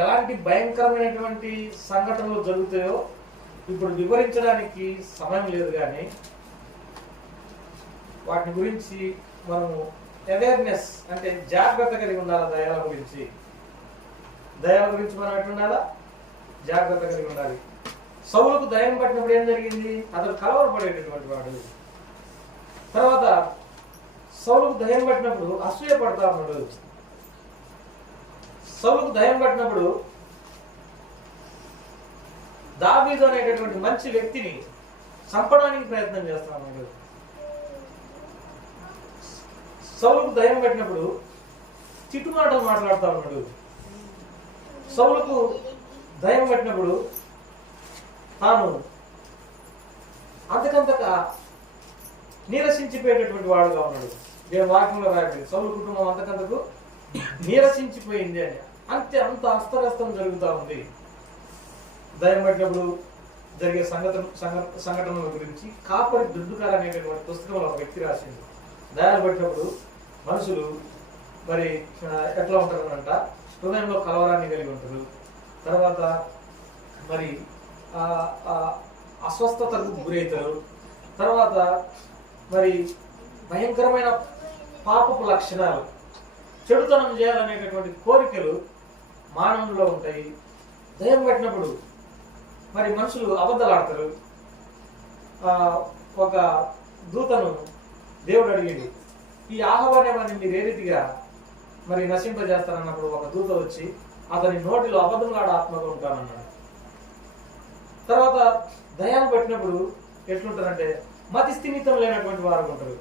ఎలాంటి భయంకరమైనటువంటి సంఘటనలు జరుగుతాయో ఇప్పుడు వివరించడానికి సమయం లేదు, కానీ వాటి గురించి మనము అవేర్నెస్ అంటే జాగ్రత్త కలిగి ఉండాలి. దయాల గురించి మనం ఎట్లా ఉండాలా? జాగ్రత్త కలిగి ఉండాలి. సౌలుకు దయ్యం పట్టినప్పుడు ఏం జరిగింది? అతను కలవరపడేటటువంటి వాడు. తర్వాత సౌలుకు దయ్యం పట్టినప్పుడు అసూయ పడతా ఉన్నాడు. సౌలుకు దయ్యం పట్టినప్పుడు దావీదు అనేటటువంటి మంచి వ్యక్తిని చంపడానికి ప్రయత్నం చేస్తా ఉన్నాడు. సౌలుకు దయ్యం పట్టినప్పుడు చిట్టుమాటలు మాట్లాడుతూ ఉన్నాడు. సౌలుకు దయ్యం పట్టినప్పుడు తాను అంతకంతక నీరసించిపోయేటటువంటి వాడుగా ఉన్నాడు. దేవుని వాక్యంలో రాయబడింది సౌలు కుటుంబం అంతకంతకు నీరసించిపోయింది అని. అంత అస్తవ్యస్తం జరుగుతూ ఉంది. దయ్యం పట్టినప్పుడు జరిగే సంఘటనల గురించి కాపరి దుడ్డుకారు అనేటటువంటి పుస్తకంలో ఒక వ్యక్తి రాసింది. దయ్యాలు పట్టినప్పుడు మనుషులు మరి ఎట్లా ఉంటారనంట, హృదయంలో కలవరాన్ని కలిగి ఉంటారు. తర్వాత మరి అస్వస్థతకు గురవుతారు. తర్వాత మరి భయంకరమైన పాపపు లక్షణాలు, చెడుతనం చేయాలనేటటువంటి కోరికలు మానవుల్లో ఉంటాయి. దయ్యం పట్టినప్పుడు మరి మనుషులు అబద్ధాలు ఆడతారు. ఒక దూతను దేవుడు అడిగింది, ఈ ఆహాబు అనేవాడిని మీరు ఏ రీతిగా మరి నశింపజేస్తారన్నప్పుడు ఒక దూత వచ్చి అతని నోటిలో అబద్ధంలాడ ఆత్మగా ఉంటానన్నాడు. తర్వాత దయ్యాలు పట్టినప్పుడు ఎట్లుంటారంటే మతి స్థిమితం లేనటువంటి వారు ఉంటారు.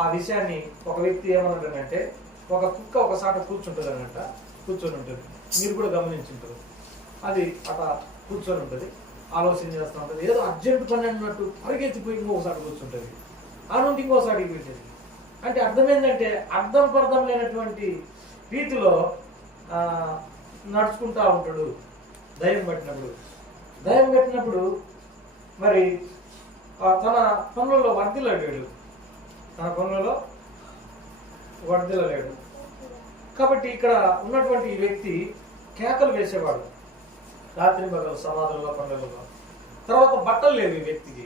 ఆ విషయాన్ని ఒక వ్యక్తి ఏమన్నాడంటే, ఒక కుక్క ఒకసారి కూర్చుంటుంది అన్నట్ట, కూర్చొని ఉంటుంది. మీరు కూడా గమనించుంటారు. అది అట్లా కూర్చొని ఉంటుంది, ఆలోచన చేస్తూ ఉంటుంది. ఏదో అర్జెంట్ పని అన్నట్టు పరిగెత్తిపోయి ఇంకోసారి కూర్చుంటుంది, ఆ నుండి ఇంకోసారి కూర్చుంటుంది. అంటే అర్థం ఏంటంటే అర్థం పర్థం లేనటువంటి రీతిలో నడుచుకుంటా ఉంటాడు దయ్యం పట్టినప్పుడు. దయ్యం పెట్టినప్పుడు మరి తన పనులలో వర్ధిల్లలేడు, కాబట్టి ఇక్కడ ఉన్నటువంటి ఈ వ్యక్తి కేకలు వేసేవాడు రాత్రి పగలు సమాధుల్లో పండుగలో. తర్వాత బట్టలు లేవు ఈ వ్యక్తికి,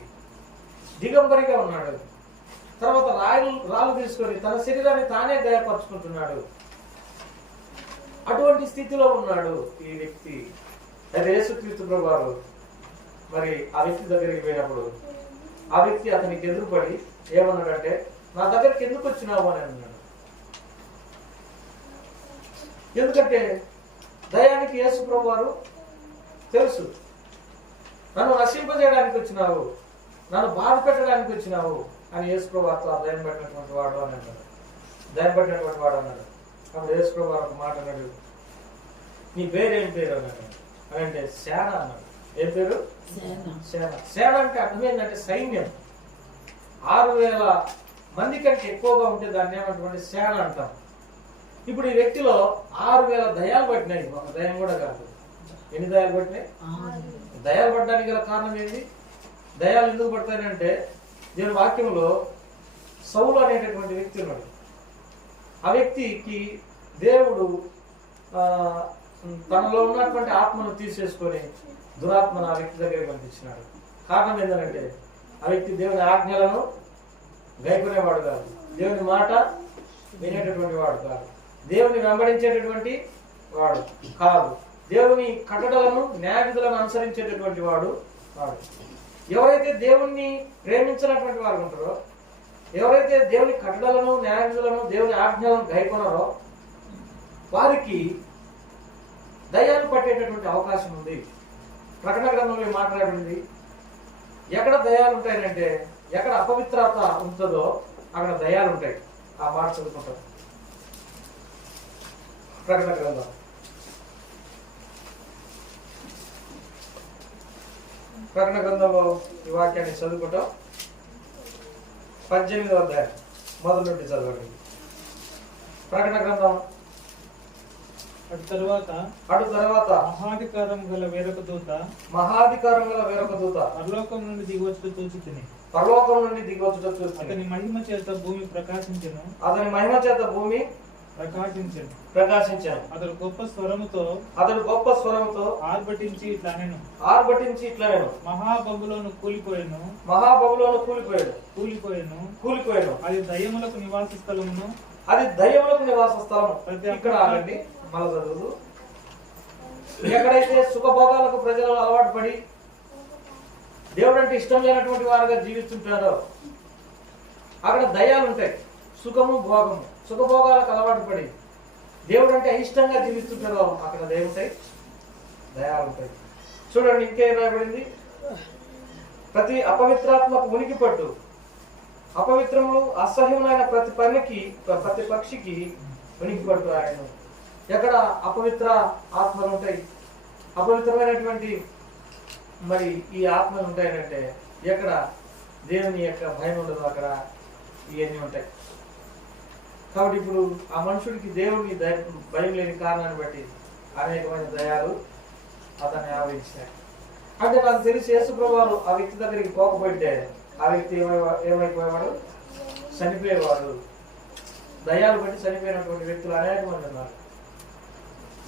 దిగంబరిగా ఉన్నాడు. తర్వాత రాళ్ళు తీసుకొని తన శరీరాన్ని తానే గాయపరుచుకుంటున్నాడు. అటువంటి స్థితిలో ఉన్నాడు ఈ వ్యక్తి. అయితే యేసుక్రీస్తు ప్రభువారు మరి ఆ వ్యక్తి దగ్గరికి పోయినప్పుడు ఆ వ్యక్తి అతనికి ఎదురుపడి ఏమన్నాడంటే, నా దగ్గరికి ఎందుకు వచ్చినావు అని అన్నాడు. ఎందుకంటే దయానికి యేసు ప్రభువారు తెలుసు, నన్ను నశింపజేయడానికి వచ్చినావు, నన్ను బాధ పెట్టడానికి వచ్చినావు అని యేసు ప్రభువారితో దయం పట్టినటువంటి వాడు అని అన్నాడు. దయం పట్టినటువంటి వాడు అన్నాడు. అప్పుడు యేసు ప్రభువారు ఒక మాట అన్నాడు, నీ పేరేం పేరు అన్నాడు. అంటే సేన అన్నాడు. ఏం పేరు? సేన. సేన అంటే అర్థం ఏంటంటే సైన్యం. 6,000 మంది కంటే ఎక్కువగా ఉంటే దాన్ని ఏమంటే సేన అంటాం. ఇప్పుడు ఈ వ్యక్తిలో 6,000 దయాలు పట్టినాయి. ఒక దయం కూడా కాదు. ఎన్ని దయాలు పట్టినాయి? దయాలు పట్టడానికి గల కారణం ఏంటి? దయాలు ఎందుకు పడతాయంటే దేవుని వాక్యంలో సౌలు అనేటటువంటి వ్యక్తి ఉన్నాడు. ఆ వ్యక్తికి దేవుడు తనలో ఉన్నటువంటి ఆత్మను తీసేసుకొని దురాత్మను ఆ వ్యక్తి దగ్గర పంపించినాడు. కారణం ఏంటంటే ఆ వ్యక్తి దేవుని ఆజ్ఞలను గైకొనేవాడు కాదు, దేవుని మాట వినేటటువంటి వాడు కాదు, దేవుని వెంబడించేటటువంటి వాడు కాదు, దేవుని కట్టడలను న్యాయ విధులను అనుసరించేటటువంటి వాడు కాదు. ఎవరైతే దేవుణ్ణి ప్రేమించినటువంటి వారు ఉంటారో, ఎవరైతే దేవుని కట్టడలను న్యాయ విధులను దేవుని ఆజ్ఞలను గైకొనరో వారికి దయ్యాలు పట్టేటటువంటి అవకాశం ఉంది. ప్రకటన గ్రంథంలో మాట్లాడింది, ఎక్కడ దయ్యాలు ఉంటాయంటే ఎక్కడ అపవిత్రత ఉంటుందో అక్కడ దయ్యాలు ఉంటాయి. ఆ మాట చదువుకుంటాం. ప్రకటన గ్రంథం ప్రకటన గ్రంథంలో ఈ వాక్యాన్ని చదువుకుంటాం. 18వ అధ్యాయం మొదటి నుండి చదవండి. ప్రకటన గ్రంథం. అటు తరువాత మహాధికారం గల వేరొక దూత పరలోకం నుండి దిగివచ్చుట చూచితిని. అతని మహిమ చేత భూమి ప్రకాశించెను. ప్రకాశించెను. అతడు గొప్ప స్వరముతో ఆర్భటించి ఇట్లా మహాబబులోను కూలిపోయెను. అది దయ్యములకు నివాస స్థలమును. ఇక్కడ ఆగండి, మళ్ళా చదువు. ఎక్కడైతే సుఖభోగాలకు ప్రజలు అలవాటు పడి దేవుడు అంటే ఇష్టం లేనటువంటి వారుగా జీవిస్తుంటారో అక్కడ దయ్యాలు ఉంటాయి. సుఖభోగాలకు అలవాటు పడి దేవుడు అంటే అయిష్టంగా జీవిస్తుంటారో అక్కడ దయ్యాలుంటాయి, దయాలు ఉంటాయి. చూడండి ఇంకేం రాయబడింది. ప్రతి అపవిత్రాత్మకు ఉనికి పట్టు, అపవిత్రములు అసహ్యమైన ప్రతి పక్షికి ఉనికి పట్టు ఆయన. ఎక్కడ అపవిత్ర ఆత్మలు ఉంటాయి, అపవిత్రమైనటువంటి మరి ఈ ఆత్మలు ఉంటాయంటే ఎక్కడ దేవుని యొక్క భయం ఉండదు, అక్కడ ఇవన్నీ ఉంటాయి. కాబట్టి ఇప్పుడు ఆ మనుషుడికి దేవుడికి భయం లేని కారణాన్ని బట్టి అనేకమైన దయాలు అతన్ని ఆవరించాయి. అంటే నాకు తెలిసి యేసుప్రభువు ఆ వ్యక్తి దగ్గరికి పోకపోతే ఆ వ్యక్తి ఏమైపోయేవాడు, చనిపోయేవాడు. దయాలు బట్టి చనిపోయినటువంటి వ్యక్తులు అనేక మంది ఉన్నారు.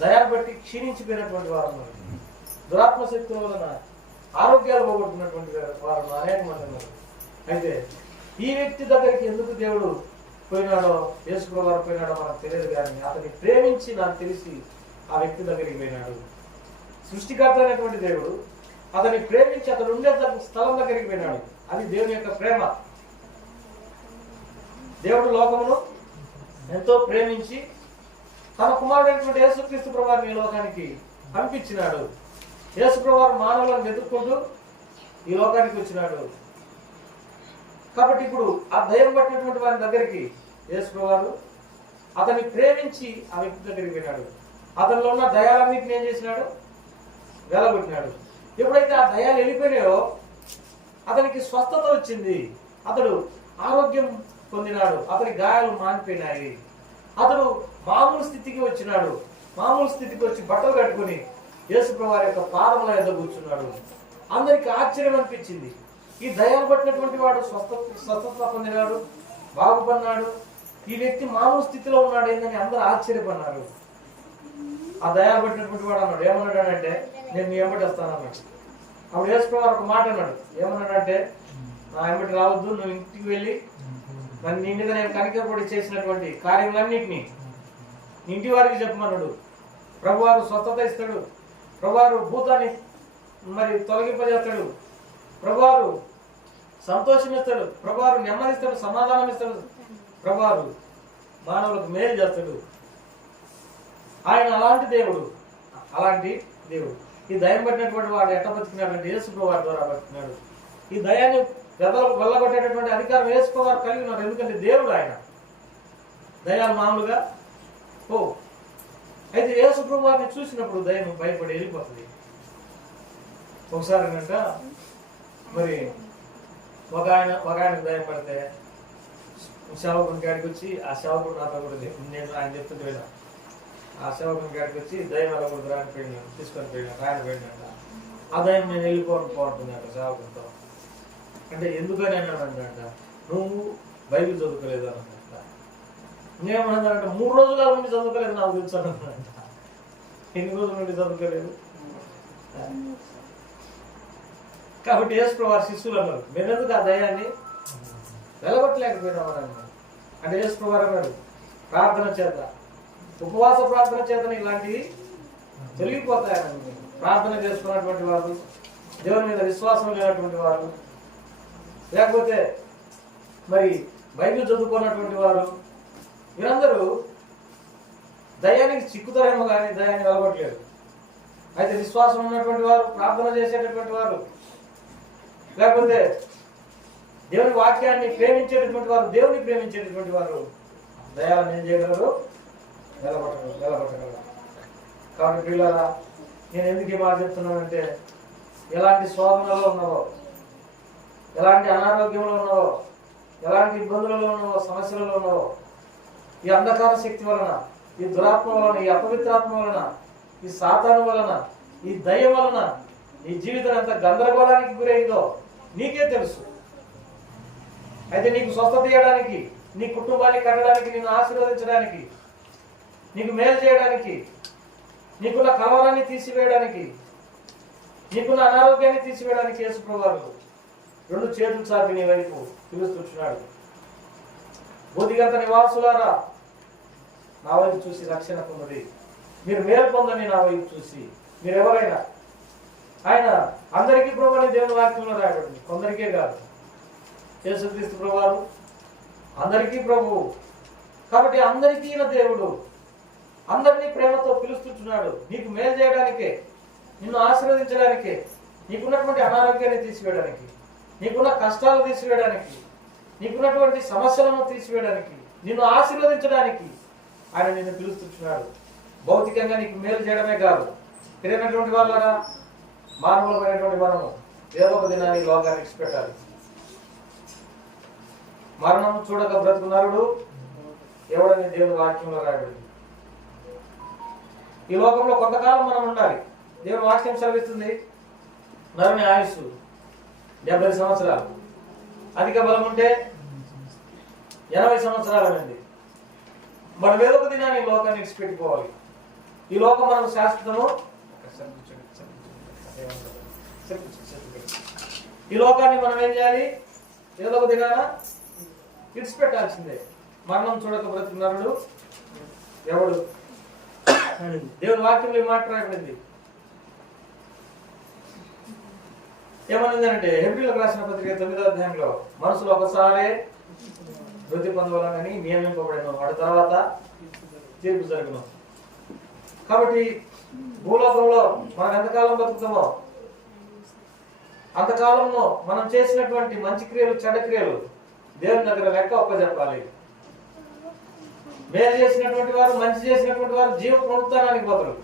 దయాలు బట్టి క్షీణించిపోయినటువంటి వారు ఉన్నారు. దురాత్మ శక్తుల వలన ఆరోగ్యాలు పోగొట్టుకున్నటువంటి వారు అనేక మంది ఉన్నారు. అయితే ఈ వ్యక్తి దగ్గరికి ఎందుకు దేవుడు పోయినాడో, యేసుప్రభువు పోయినాడో మనకు తెలియదు, కానీ అతన్ని ప్రేమించి నాకు తెలిసి ఆ వ్యక్తి దగ్గరికి పోయినాడు. సృష్టికర్త అయినటువంటి దేవుడు అతన్ని ప్రేమించి అతను ఉండే స్థలం దగ్గరికి పోయినాడు. అది దేవుని యొక్క ప్రేమ. దేవుడు లోకమును ఎంతో ప్రేమించి తన కుమారుడైనటువంటి యేసుక్రీస్తు ప్రభువుని ఈ లోకానికి పంపించినాడు. యేసుప్రభువు మానవులను వెతుక్కుంటూ ఈ లోకానికి వచ్చినాడు. కాబట్టి ఇప్పుడు ఆ దయ్యం పట్టినటువంటి వారి దగ్గరికి యేసుప్రభువు అతన్ని ప్రేమించి ఆ వ్యక్తి దగ్గరికి వెళ్ళాడు. అతనిలో ఉన్న దయాలన్నింటిని ఏం చేసినాడు, వెలగొట్టినాడు. ఎప్పుడైతే ఆ దయాలు వెళ్ళిపోయినాయో అతనికి స్వస్థత వచ్చింది, అతడు ఆరోగ్యం పొందినాడు, అతని గాయాలు మానిపోయినాయి, అతడు మామూలు స్థితికి వచ్చినాడు. మామూలు స్థితికి వచ్చి బట్టలు కట్టుకుని యేసుప్రభువు యొక్క పాదముల యొద్ద కూర్చున్నాడు. అందరికి ఆశ్చర్యం అనిపించింది. ఈ దయాలు పట్టినటువంటి వాడు స్వస్థత పొందినాడు, బాగుపడినాడు, ఈ వ్యక్తి మామూలు స్థితిలో ఉన్నాడు ఏందని అందరూ ఆశ్చర్యపడినారు. ఆ దయాలు పట్టినటువంటి వాడు అన్నాడు, ఏమన్నాడంటే నేను మీ వెంబడి వస్తాను అన్నాడు. అప్పుడు యేసుప్రభువు ఒక మాట అన్నాడు, ఏమన్నాడంటే నా వెంబడి రావద్దు, నువ్వు ఇంటికి వెళ్ళి మరి నీ మీద నేను కనికరపడి చేసినటువంటి కార్యములన్నింటినీ ఇంటి వారికి చెప్పమన్నాడు. ప్రభువారు స్వస్థత ఇస్తాడు, ప్రభువారు భూతాన్ని మరి తొలగింపజేస్తాడు, ప్రభువారు సంతోషం ఇస్తాడు, ప్రభువారు నెమ్మదిస్తాడు, సమాధానం ఇస్తాడు, ప్రభువారు మానవులకు మేలు చేస్తాడు. ఆయన అలాంటి దేవుడు. ఈ దయం పట్టినటువంటి వాడు ఎట్ట బతికినాడంటే యేసుప్రభువు ద్వారా బతికినాడు. ఈ దయాన్ని వెళ్ళగొట్టేటటువంటి అధికారం యేసుప్రభువు కలిగి ఉన్నాడు. ఎందుకంటే దేవుడు ఆయన. దయాలు మామూలుగా అయితే యేసుప్రభువుని చూసినప్పుడు దయం భయపడి వెళ్ళిపోతుంది. ఒకసారి కనుక మరి ఒక ఆయన దయం పడితే సేవకుని కాడికి వచ్చి ఆ సేవకుడు నాతో కూడా నేను ఆయన చెప్తుంటే వెళ్ళా. ఆ సేవకుని కాడికి వచ్చి దయం వెళ్ళకూడదు రాని పోయినా తీసుకొని పోయినా ఆయన పోయినాక ఆ దయం నేను పోంటున్నాను సేవకునితో. అంటే ఎందుకని అన్నాడంట, నువ్వు బైబిల్ చదువుకోలేదు అన్నమాట. నేనేమన్నానంటే 3 రోజుల నుండి చదువుకోలేదు నాకు తెలుసు అన్నమాట. ఎన్ని రోజుల నుండి చదువుకోలేదు. కాబట్టి యేసుప్రభువు శిష్యులు అన్నారు, మేమెందుకు ఆ దయాన్ని వెలగొట్టలేకపోయినామని అన్నారు. అంటే యేసుప్రభువు అన్నాడు, ప్రార్థన చేత, ఉపవాస ప్రార్థన చేతనే ఇలాంటివి తొలగిపోతాయని. ప్రార్థన చేసుకున్నటువంటి వారు, దేవుని మీద విశ్వాసం లేనటువంటి వారు, లేకపోతే మరి బైబిల్ చదువుకున్నటువంటి వారు, వీరందరూ దయానికి చిక్కుతారేమో కానీ దయాన్ని వెలగొట్టలేరు. అయితే విశ్వాసం ఉన్నటువంటి వారు, ప్రార్థన చేసేటటువంటి వారు, లేకపోతే దేవుని వాక్యాన్ని ప్రేమించేటటువంటి వారు, దేవుని ప్రేమించేటటువంటి వారు దయాలను ఏం చేయగలరు? నిలబట్టగలరు. కాబట్టి పిల్లరా, నేను ఎందుకు ఈ మాట చెప్తున్నానంటే, ఎలాంటి శోధనలో ఉన్నావో, ఎలాంటి అనారోగ్యంలో ఉన్నావో, ఎలాంటి ఇబ్బందులలో ఉన్నావో, సమస్యలలో ఉన్నావో, ఈ అంధకార శక్తి వలన, ఈ దురాత్మ వలన, ఈ అపవిత్రాత్మ వలన, ఈ సాతాను వలన, ఈ దయ్యం వలన నీ జీవితం ఎంత గందరగోళానికి గురైందో నీకే తెలుసు. అయితే నీకు స్వస్థత చేయడానికి, నీ కుటుంబాన్ని కట్టడానికి, నిన్ను ఆశీర్వదించడానికి, నీకు మేలు చేయడానికి, నీకున్న కలవరాన్ని తీసివేయడానికి, నీకున్న అనారోగ్యాన్ని తీసివేయడానికి యేసుప్రభువు 2 చేతులు చాపి నీ వైపు పిలుస్తున్నాడు. బుద్ధిగంత నివాసులారా, నా వైపు చూసి రక్షణ పొందండి, మీరు మేలు పొందని నా వైపు చూసి. మీరు ఎవరైనా, ఆయన అందరికీ ప్రభు అని దేవుని వాక్యంలో రాయబడింది, కొందరికే కాదు. యేసుక్రీస్తు ప్రభువారు అందరికీ ప్రభువు. కాబట్టి అందరికీ దేవుడు అందరినీ ప్రేమతో పిలుస్తున్నాడు. నీకు మేలు చేయడానికే, నిన్ను ఆశీర్వదించడానికే, నీకున్నటువంటి అనారోగ్యాన్ని తీసివేయడానికి, నీకున్న కష్టాలు తీసివేయడానికి, నీకున్నటువంటి సమస్యలను తీసివేయడానికి, నిన్ను ఆశీర్వదించడానికి ఆయన నిన్ను పిలుస్తున్నాడు. భౌతికంగా నీకు మేలు చేయడమే కాదు. తిరిగినటువంటి వాళ్ళరా, మానవులమైనటువంటి మనము ఏదో ఒక దినాన్ని లోకాన్ని విడిచిపెట్టాలి. మరణం చూడక బ్రతుకు నరుడు ఎవడని దేవుని వాక్యంలో రాయబడింది. ఈ లోకంలో కొంతకాలం మనం ఉండాలి. దేవుని వాక్యం సెలవిస్తుంది, నరుని ఆయుస్సు 70 సంవత్సరాలు, అధిక బలం ఉంటే 80 సంవత్సరాలైంది. మనం ఏదో ఒక దినాన్ని ఈ లోకాన్ని విడిచిపెట్టిపోవాలి. ఈ లోకం మనం శాశ్వతము. ఈ లోకాన్ని మనం ఏం చేయాలి? ఏదో ఒక దినాన విడిచిపెట్టాల్సిందే. మరణం చూడక బ్రతుకున్నాడు ఎవడు? దేవుని వాక్యంలో ఈ మాట రాయబడింది. ఏమనిందంటే, హెబ్రీయులకు రాసిన పత్రిక 9వ అధ్యాయంలో, మనసులో ఒకసారి వృద్ధి పొందవాలని నియమింపబడిన వాడి తర్వాత తీర్పు జరుగును. కాబట్టి భూలోకంలో మనం ఎంతకాలం బతుకుతామో అంతకాలంలో మనం చేసినటువంటి మంచి క్రియలు, చెడ్డ క్రియలు దేవుని దగ్గర లెక్క ఒప్పజెప్పాలి. మేలు చేసినటువంటి వారు, మంచి చేసినటువంటి వారు జీవ పునరుత్థానానికి పోతారు.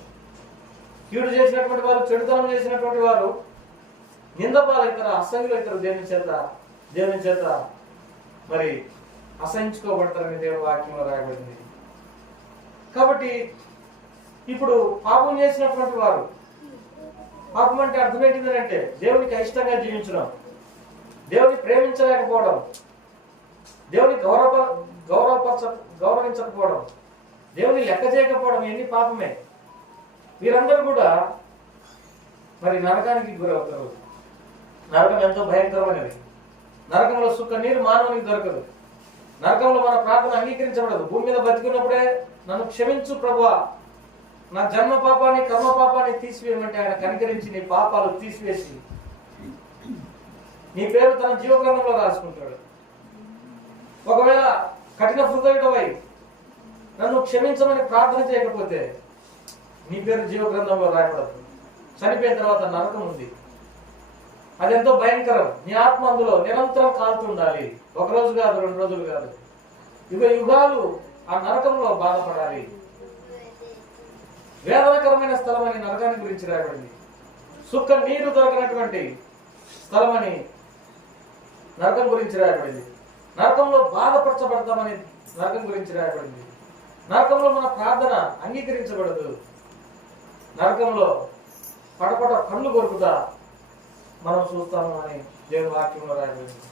కీడు చేసినటువంటి వారు, చెడుతనం చేసినటువంటి వారు నిందపాలవుతారు, అసహ్యులవుతారు. దేవుని చేత మరి అసహించుకోబడతారని దేవుని వాక్యంలో రాయబడింది. కాబట్టి ఇప్పుడు పాపం చేసినటువంటి వారు, పాపం అంటే అర్థం ఏంటిదంటే దేవునికి అయిష్టంగా జీవించడం, దేవుని ప్రేమించలేకపోవడం, దేవుని గౌరవించకపోవడం, దేవుని లెక్క చేయకపోవడం, ఎన్ని పాపమే. వీరందరూ కూడా మరి నరకానికి గురవుతారు. నరకం ఎంతో భయంకరమైనది. నరకంలో సుఖ నీరు మానవునికి దొరకదు. నరకంలో మన ప్రార్థన అంగీకరించబడదు. భూమి మీద బతికున్నప్పుడే నన్ను క్షమించు ప్రభువా, నా జన్మ పాపాన్ని, కర్మ పాపాన్ని తీసివేయమంటే ఆయన కనికరించి నీ పాపాలు తీసివేసి నీ పేరు తన జీవగ్రంథంలో రాసుకుంటాడు. ఒకవేళ కఠిన హృదయుడవై నన్ను క్షమించమని ప్రార్థన చేయకపోతే నీ పేరు జీవగ్రంథంలో రాయబడదు. చనిపోయిన తర్వాత నరకం ఉంది. అదెంతో భయంకరం. నీ ఆత్మ అందులో నిరంతరం కాలుతుండాలి. 1 రోజు కాదు, 2 రోజులు కాదు, యుగాలు ఆ నరకంలో బాధపడాలి. వేదనకరమైన స్థలం అని నరకాన్ని గురించి రాయబడింది. సుక్క నీరు దొరకనటువంటి స్థలం అని నరకం గురించి రాయబడింది. నరకంలో బాధపరచబడతామని నరకం గురించి రాయబడింది. నరకంలో మన ప్రార్థన అంగీకరించబడదు. నరకంలో పడపడ కళ్ళు కొరుకుతా మనం చూస్తాము అని దేవుని వాక్యంలో రాయబడింది.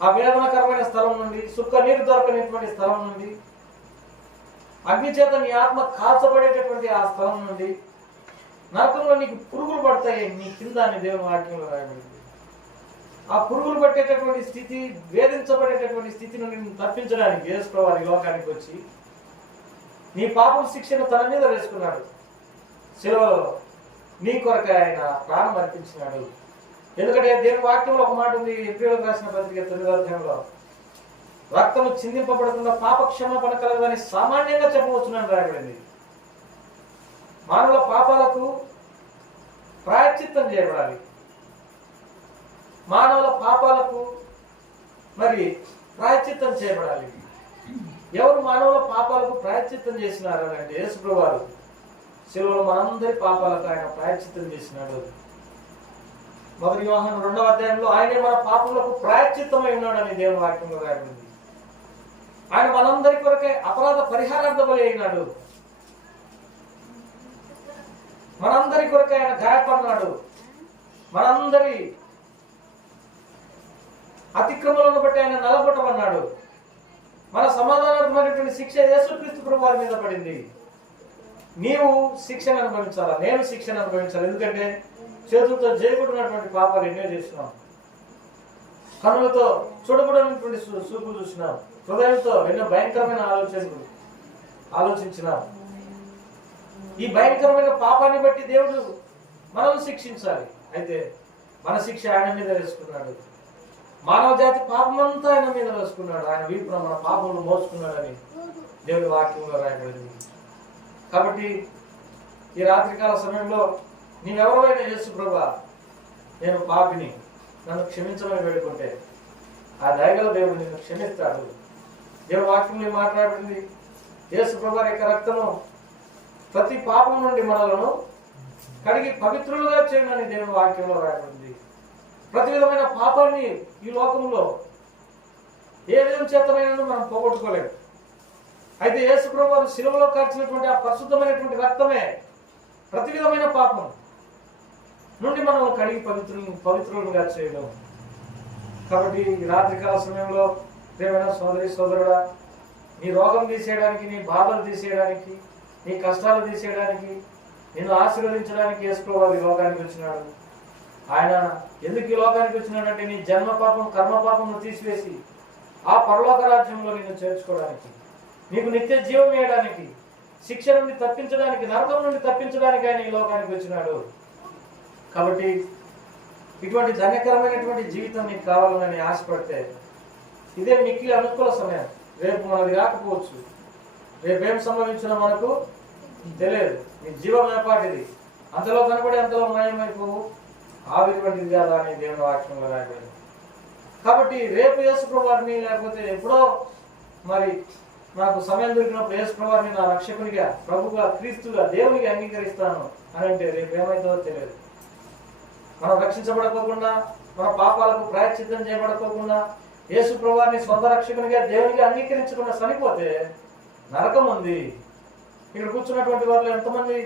ఆ వేదనకరమైన స్థలం నుండి, సుక్క నీరు దొరకనటువంటి స్థలం నుండి, అగ్ని చేత నీ ఆత్మ కాల్చబడేటటువంటి ఆ స్థలం నుండి, నరకంలో నీకు పురుగులు పడతాయి నీ కింద అని దేవుని వాక్యంలో రాయబడింది. ఆ పురుగులు పట్టేటటువంటి స్థితి, వేధించబడేటటువంటి స్థితి నుండి తప్పించడానికి యేసుప్రభువు ఈ లోకానికి వచ్చి నీ పాపం శిక్షను తన మీద వేసుకున్నాడు. శిలువలో నీ కొరకే ఆయన ప్రాణం అర్పించినాడు. ఎందుకంటే దేవుని వాక్యంలో ఒక మాట ఉంది, హెబ్రీయులకు రాసిన పత్రిక 9వ అధ్యాయంలో, రక్తము చిందింపబడుతున్న పాప క్షమాపణ కలగదని సామాన్యంగా చెప్పవచ్చునని రాయబడింది. మానవుల పాపాలకు ప్రాయశ్చిత్తం చేయబడాలి. మానవుల పాపాలకు మరి ప్రాయశ్చిత్తం చేయబడాలి. ఎవరు మానవుల పాపాలకు ప్రాయశ్చిత్తం చేసినారు అని అంటే యేసుప్రభువు వారు శిలువలో మనందరి పాపాలకు ఆయన ప్రాయశ్చిత్తం చేసినాడు. 1 యోహాను 2వ అధ్యాయంలో ఆయనే మన పాపములకు ప్రాయశ్చిత్తమై ఉన్నాడని దేవుని వాక్యంలో రాయబడింది. ఆయన మనందరి కొరకే అపరాధ పరిహారార్థ బలి అయినాడు. మనందరి కొరకే ఆయన గాయపడినాడు. మనందరి అతిక్రమలను బట్టి ఆయన నలగొట్టమన్నాడు. మన సమాధానమైనటువంటి శిక్ష యేసుక్రీస్తు ప్రభు వారి మీద పడింది. నీవు శిక్షను అనుభవించాలా, నేను శిక్షను అనుభవించాలి. ఎందుకంటే చేతులతో చేయకూడనటువంటి పాపాలు ఎన్నో చేసినాం, కనులతో చూడకూడనటువంటి చూపులు చూసినాం, హృదయంతో ఎన్నో భయంకరమైన ఆలోచించినాం. ఈ భయంకరమైన పాపాన్ని బట్టి దేవుడు మనల్ని శిక్షించాలి. అయితే మన శిక్ష ఆయన మీద వేసుకున్నాడు. మానవ జాతి పాపమంతా ఆయన మీద వేసుకున్నాడు. ఆయన వీపున మన పాపములు మోసుకున్నాడని దేవుడి వాక్యంలో రాయబడింది. కాబట్టి ఈ రాత్రికాల సమయంలో నీవెవరైనా యేసు ప్రభువా నేను పాపిని, నన్ను క్షమించమని వేడుకుంటే ఆ దయగల దేవుడు నిన్ను క్షమిస్తాడు. దేవుడి వాక్యంలో మాట్లాడింది యేసు ప్రభువు యొక్క రక్తము ప్రతి పాపం నుండి మనలను కడిగి పవిత్రులుగా చేయమని దేవుని వాక్యంలో రాయబడింది. ప్రతి విధమైన పాపాన్ని ఈ లోకంలో ఏ విధం చేతనైనా మనం పోగొట్టుకోలేము. అయితే యేసు ప్రభువు వారు శిలువలో కార్చినటువంటి ఆ పరిశుద్ధమైనటువంటి రక్తమే ప్రతి విధమైన పాపం నుండి మనం కడిగి పవిత్రులుగా చేయడం. కాబట్టి ఈ రాత్రికాల సమయంలో ప్రియమైన సోదరి సోదరుడా, నీ రోగం తీసేయడానికి, నీ బాధలు తీసేయడానికి, నీ కష్టాలు తీసేయడానికి, నిన్ను ఆశీర్వదించడానికి యేసు ప్రభువు వారు ఈ లోకానికి వచ్చినాడు. ఆయన ఎందుకు ఈ లోకానికి వచ్చినాడంటే నీ జన్మ పాపం కర్మ పాపంను తీసివేసి ఆ పరలోక రాజ్యంలో నిన్ను చేర్చుకోవడానికి, నీకు నిత్య జీవం ఇవ్వడానికి, శిక్ష నుండి తప్పించడానికి, నరకం నుండి తప్పించడానికి ఆయన ఈ లోకానికి వచ్చినాడు. కాబట్టి ఇటువంటి ధన్యకరమైనటువంటి జీవితం నీకు కావాలని ఆశపడితే ఇదే మిక్కిలి అనుకూల సమయం. రేపు మనది కాకపోవచ్చు, రేపేం సంభవించినా మనకు తెలియదు. నీ జీవం ఏపాటిది, అంతలో కనబడి అంతలో మాయమైపోవు, ఆవిరి వంటిది కాదా అని దేవుని వాక్యంలో రాయబడింది. కాబట్టి రేపు యేసు ప్రభువారిని, లేకపోతే ఎప్పుడో మరి నాకు సమయం దొరికినప్పుడు యేసు ప్రభువారిని నా రక్షకునిగా, ప్రభుగా, క్రీస్తుగా, దేవునికి అంగీకరిస్తాను అని అంటే రేపు ఏమైతుందో తెలియదు. మనం రక్షించబడకోకుండా, మన పాపాలకు ప్రాయశ్చిత్తం చేయబడకోకుండా, యేసు ప్రభువారిని సొంత రక్షకునిగా, దేవునిగా అంగీకరించకుండా చనిపోతే నరకం ఉంది. ఇక్కడ కూర్చున్నటువంటి వారిలో ఎంతమంది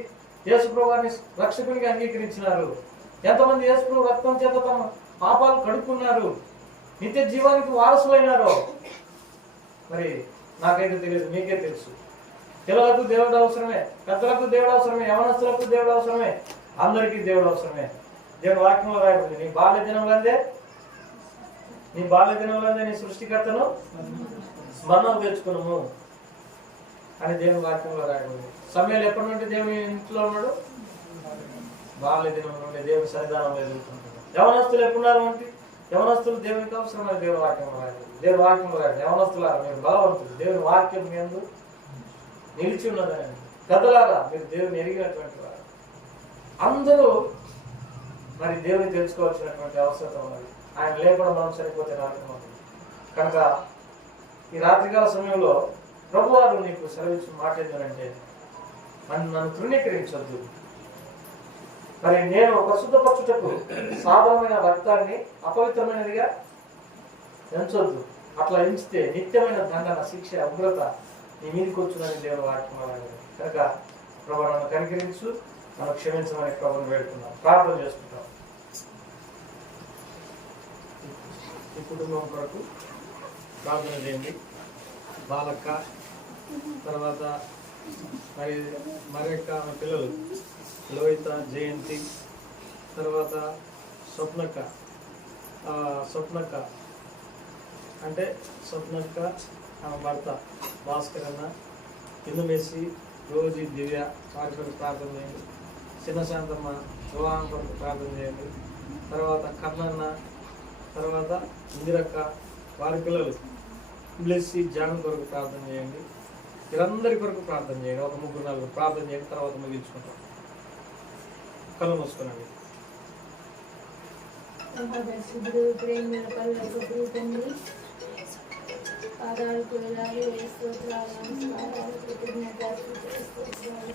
యేసు ప్రభువారిని రక్షకునిగా అంగీకరించినారు? ఎంతమంది యేసు ప్రభు రక్తం చేత తమ పాపాలు కడుక్కున్నారు, నిత్య జీవానికి వారసులైనారో మరి నాకైతే తెలియదు, మీకే తెలుసు. పిల్లలకు దేవుడు అవసరమే, పెద్దలకు దేవుడు అవసరమే, యవనస్తులకు దేవుడు అవసరమే, అందరికీ దేవుడు అవసరమే. దేవుడు వాక్యంలో రాయబడింది, నీ బాల్య దినంలోనే నీ సృష్టికర్తను స్మరణకు తెచ్చుకున్నాము అని దేవుని వాక్యంలో రాయబడింది. సమయాలు ఎప్పటి నుండి దేవుని ఇంట్లో ఉన్నాడు? బాల్య దినం నుండి దేవుని సన్నిధానంలో ఎదుర్కొంటున్నాడు. యవనస్తులు ఎప్పుడున్నారు అంటే యవనస్తులు దేవునికి అవసరమైన దేవుని వాక్యంలో రాయబడింది. దేవుని వాక్యంలో రాయబడి యవనస్తులారా మీరు బలవంతులు, దేవుని వాక్యం మీ యందు నిలిచి ఉన్నదని, పెద్దలారా మీరు దేవుని ఎరిగినటువంటి వారు. అందరూ మరి దేవుని తెలుసుకోవాల్సినటువంటి అవసరం ఉన్నది. ఆయన లేకుండా మనం చనిపోతే నరకం అవుతుంది. కనుక ఈ రాత్రికాల సమయంలో ప్రభువారు నీకు సెలవిచ్చిన మాట ఏంటంటే, నన్ను తృణీకరించొద్దు, మరి నేను పరిశుద్ధపరచుటకు సాధారణమైన రక్తాన్ని అపవిత్రమైనదిగా ఎంచొద్దు. అట్లా ఎంచితే నిత్యమైన దండన, శిక్ష, ఉగ్రత నీ మీదకి వచ్చునని దేవుని వాక్యం. కనుక ప్రభు నన్ను కనికరించు, నన్ను క్షమించమని ప్రభుని వేడుకున్నాం, ప్రార్థన చేసుకుంటాం. ఈ కుటుంబం కొరకు ప్రార్థన చేయండి. బాలక్క, తర్వాత మరి యొక్క పిల్లలు లోహిత, జయంతి, తర్వాత స్వప్నక్క అంటే స్వప్నక్క ఆమె భర్త భాస్కర్ అన్న, ఇందుమేసి, రోజు దివ్య వారి కొరకు ప్రార్థన చేయండి. చిన్నశాంతమ్మ వివాహం కొరకు ప్రార్థన చేయండి. తర్వాత కన్నన్న, తర్వాత ఇందిరక్క వారి పిల్లలు బ్లెస్సి, జాన్ కొరకు ప్రార్థన చేయండి. వీరందరి కొరకు ప్రార్థన చేయండి. ఒక 3-4 ప్రార్థన చేయండి, తర్వాత ముగించుకుంటాం. కళ్ళు మూసుకునండి. మహాదర్శుడు ప్రేమ పల్లెకు తండ్రి, పాదాలు కోయలాలు స్తోత్రాలు నమస్కారాలు కృతజ్ఞతలు స్తోత్రాలు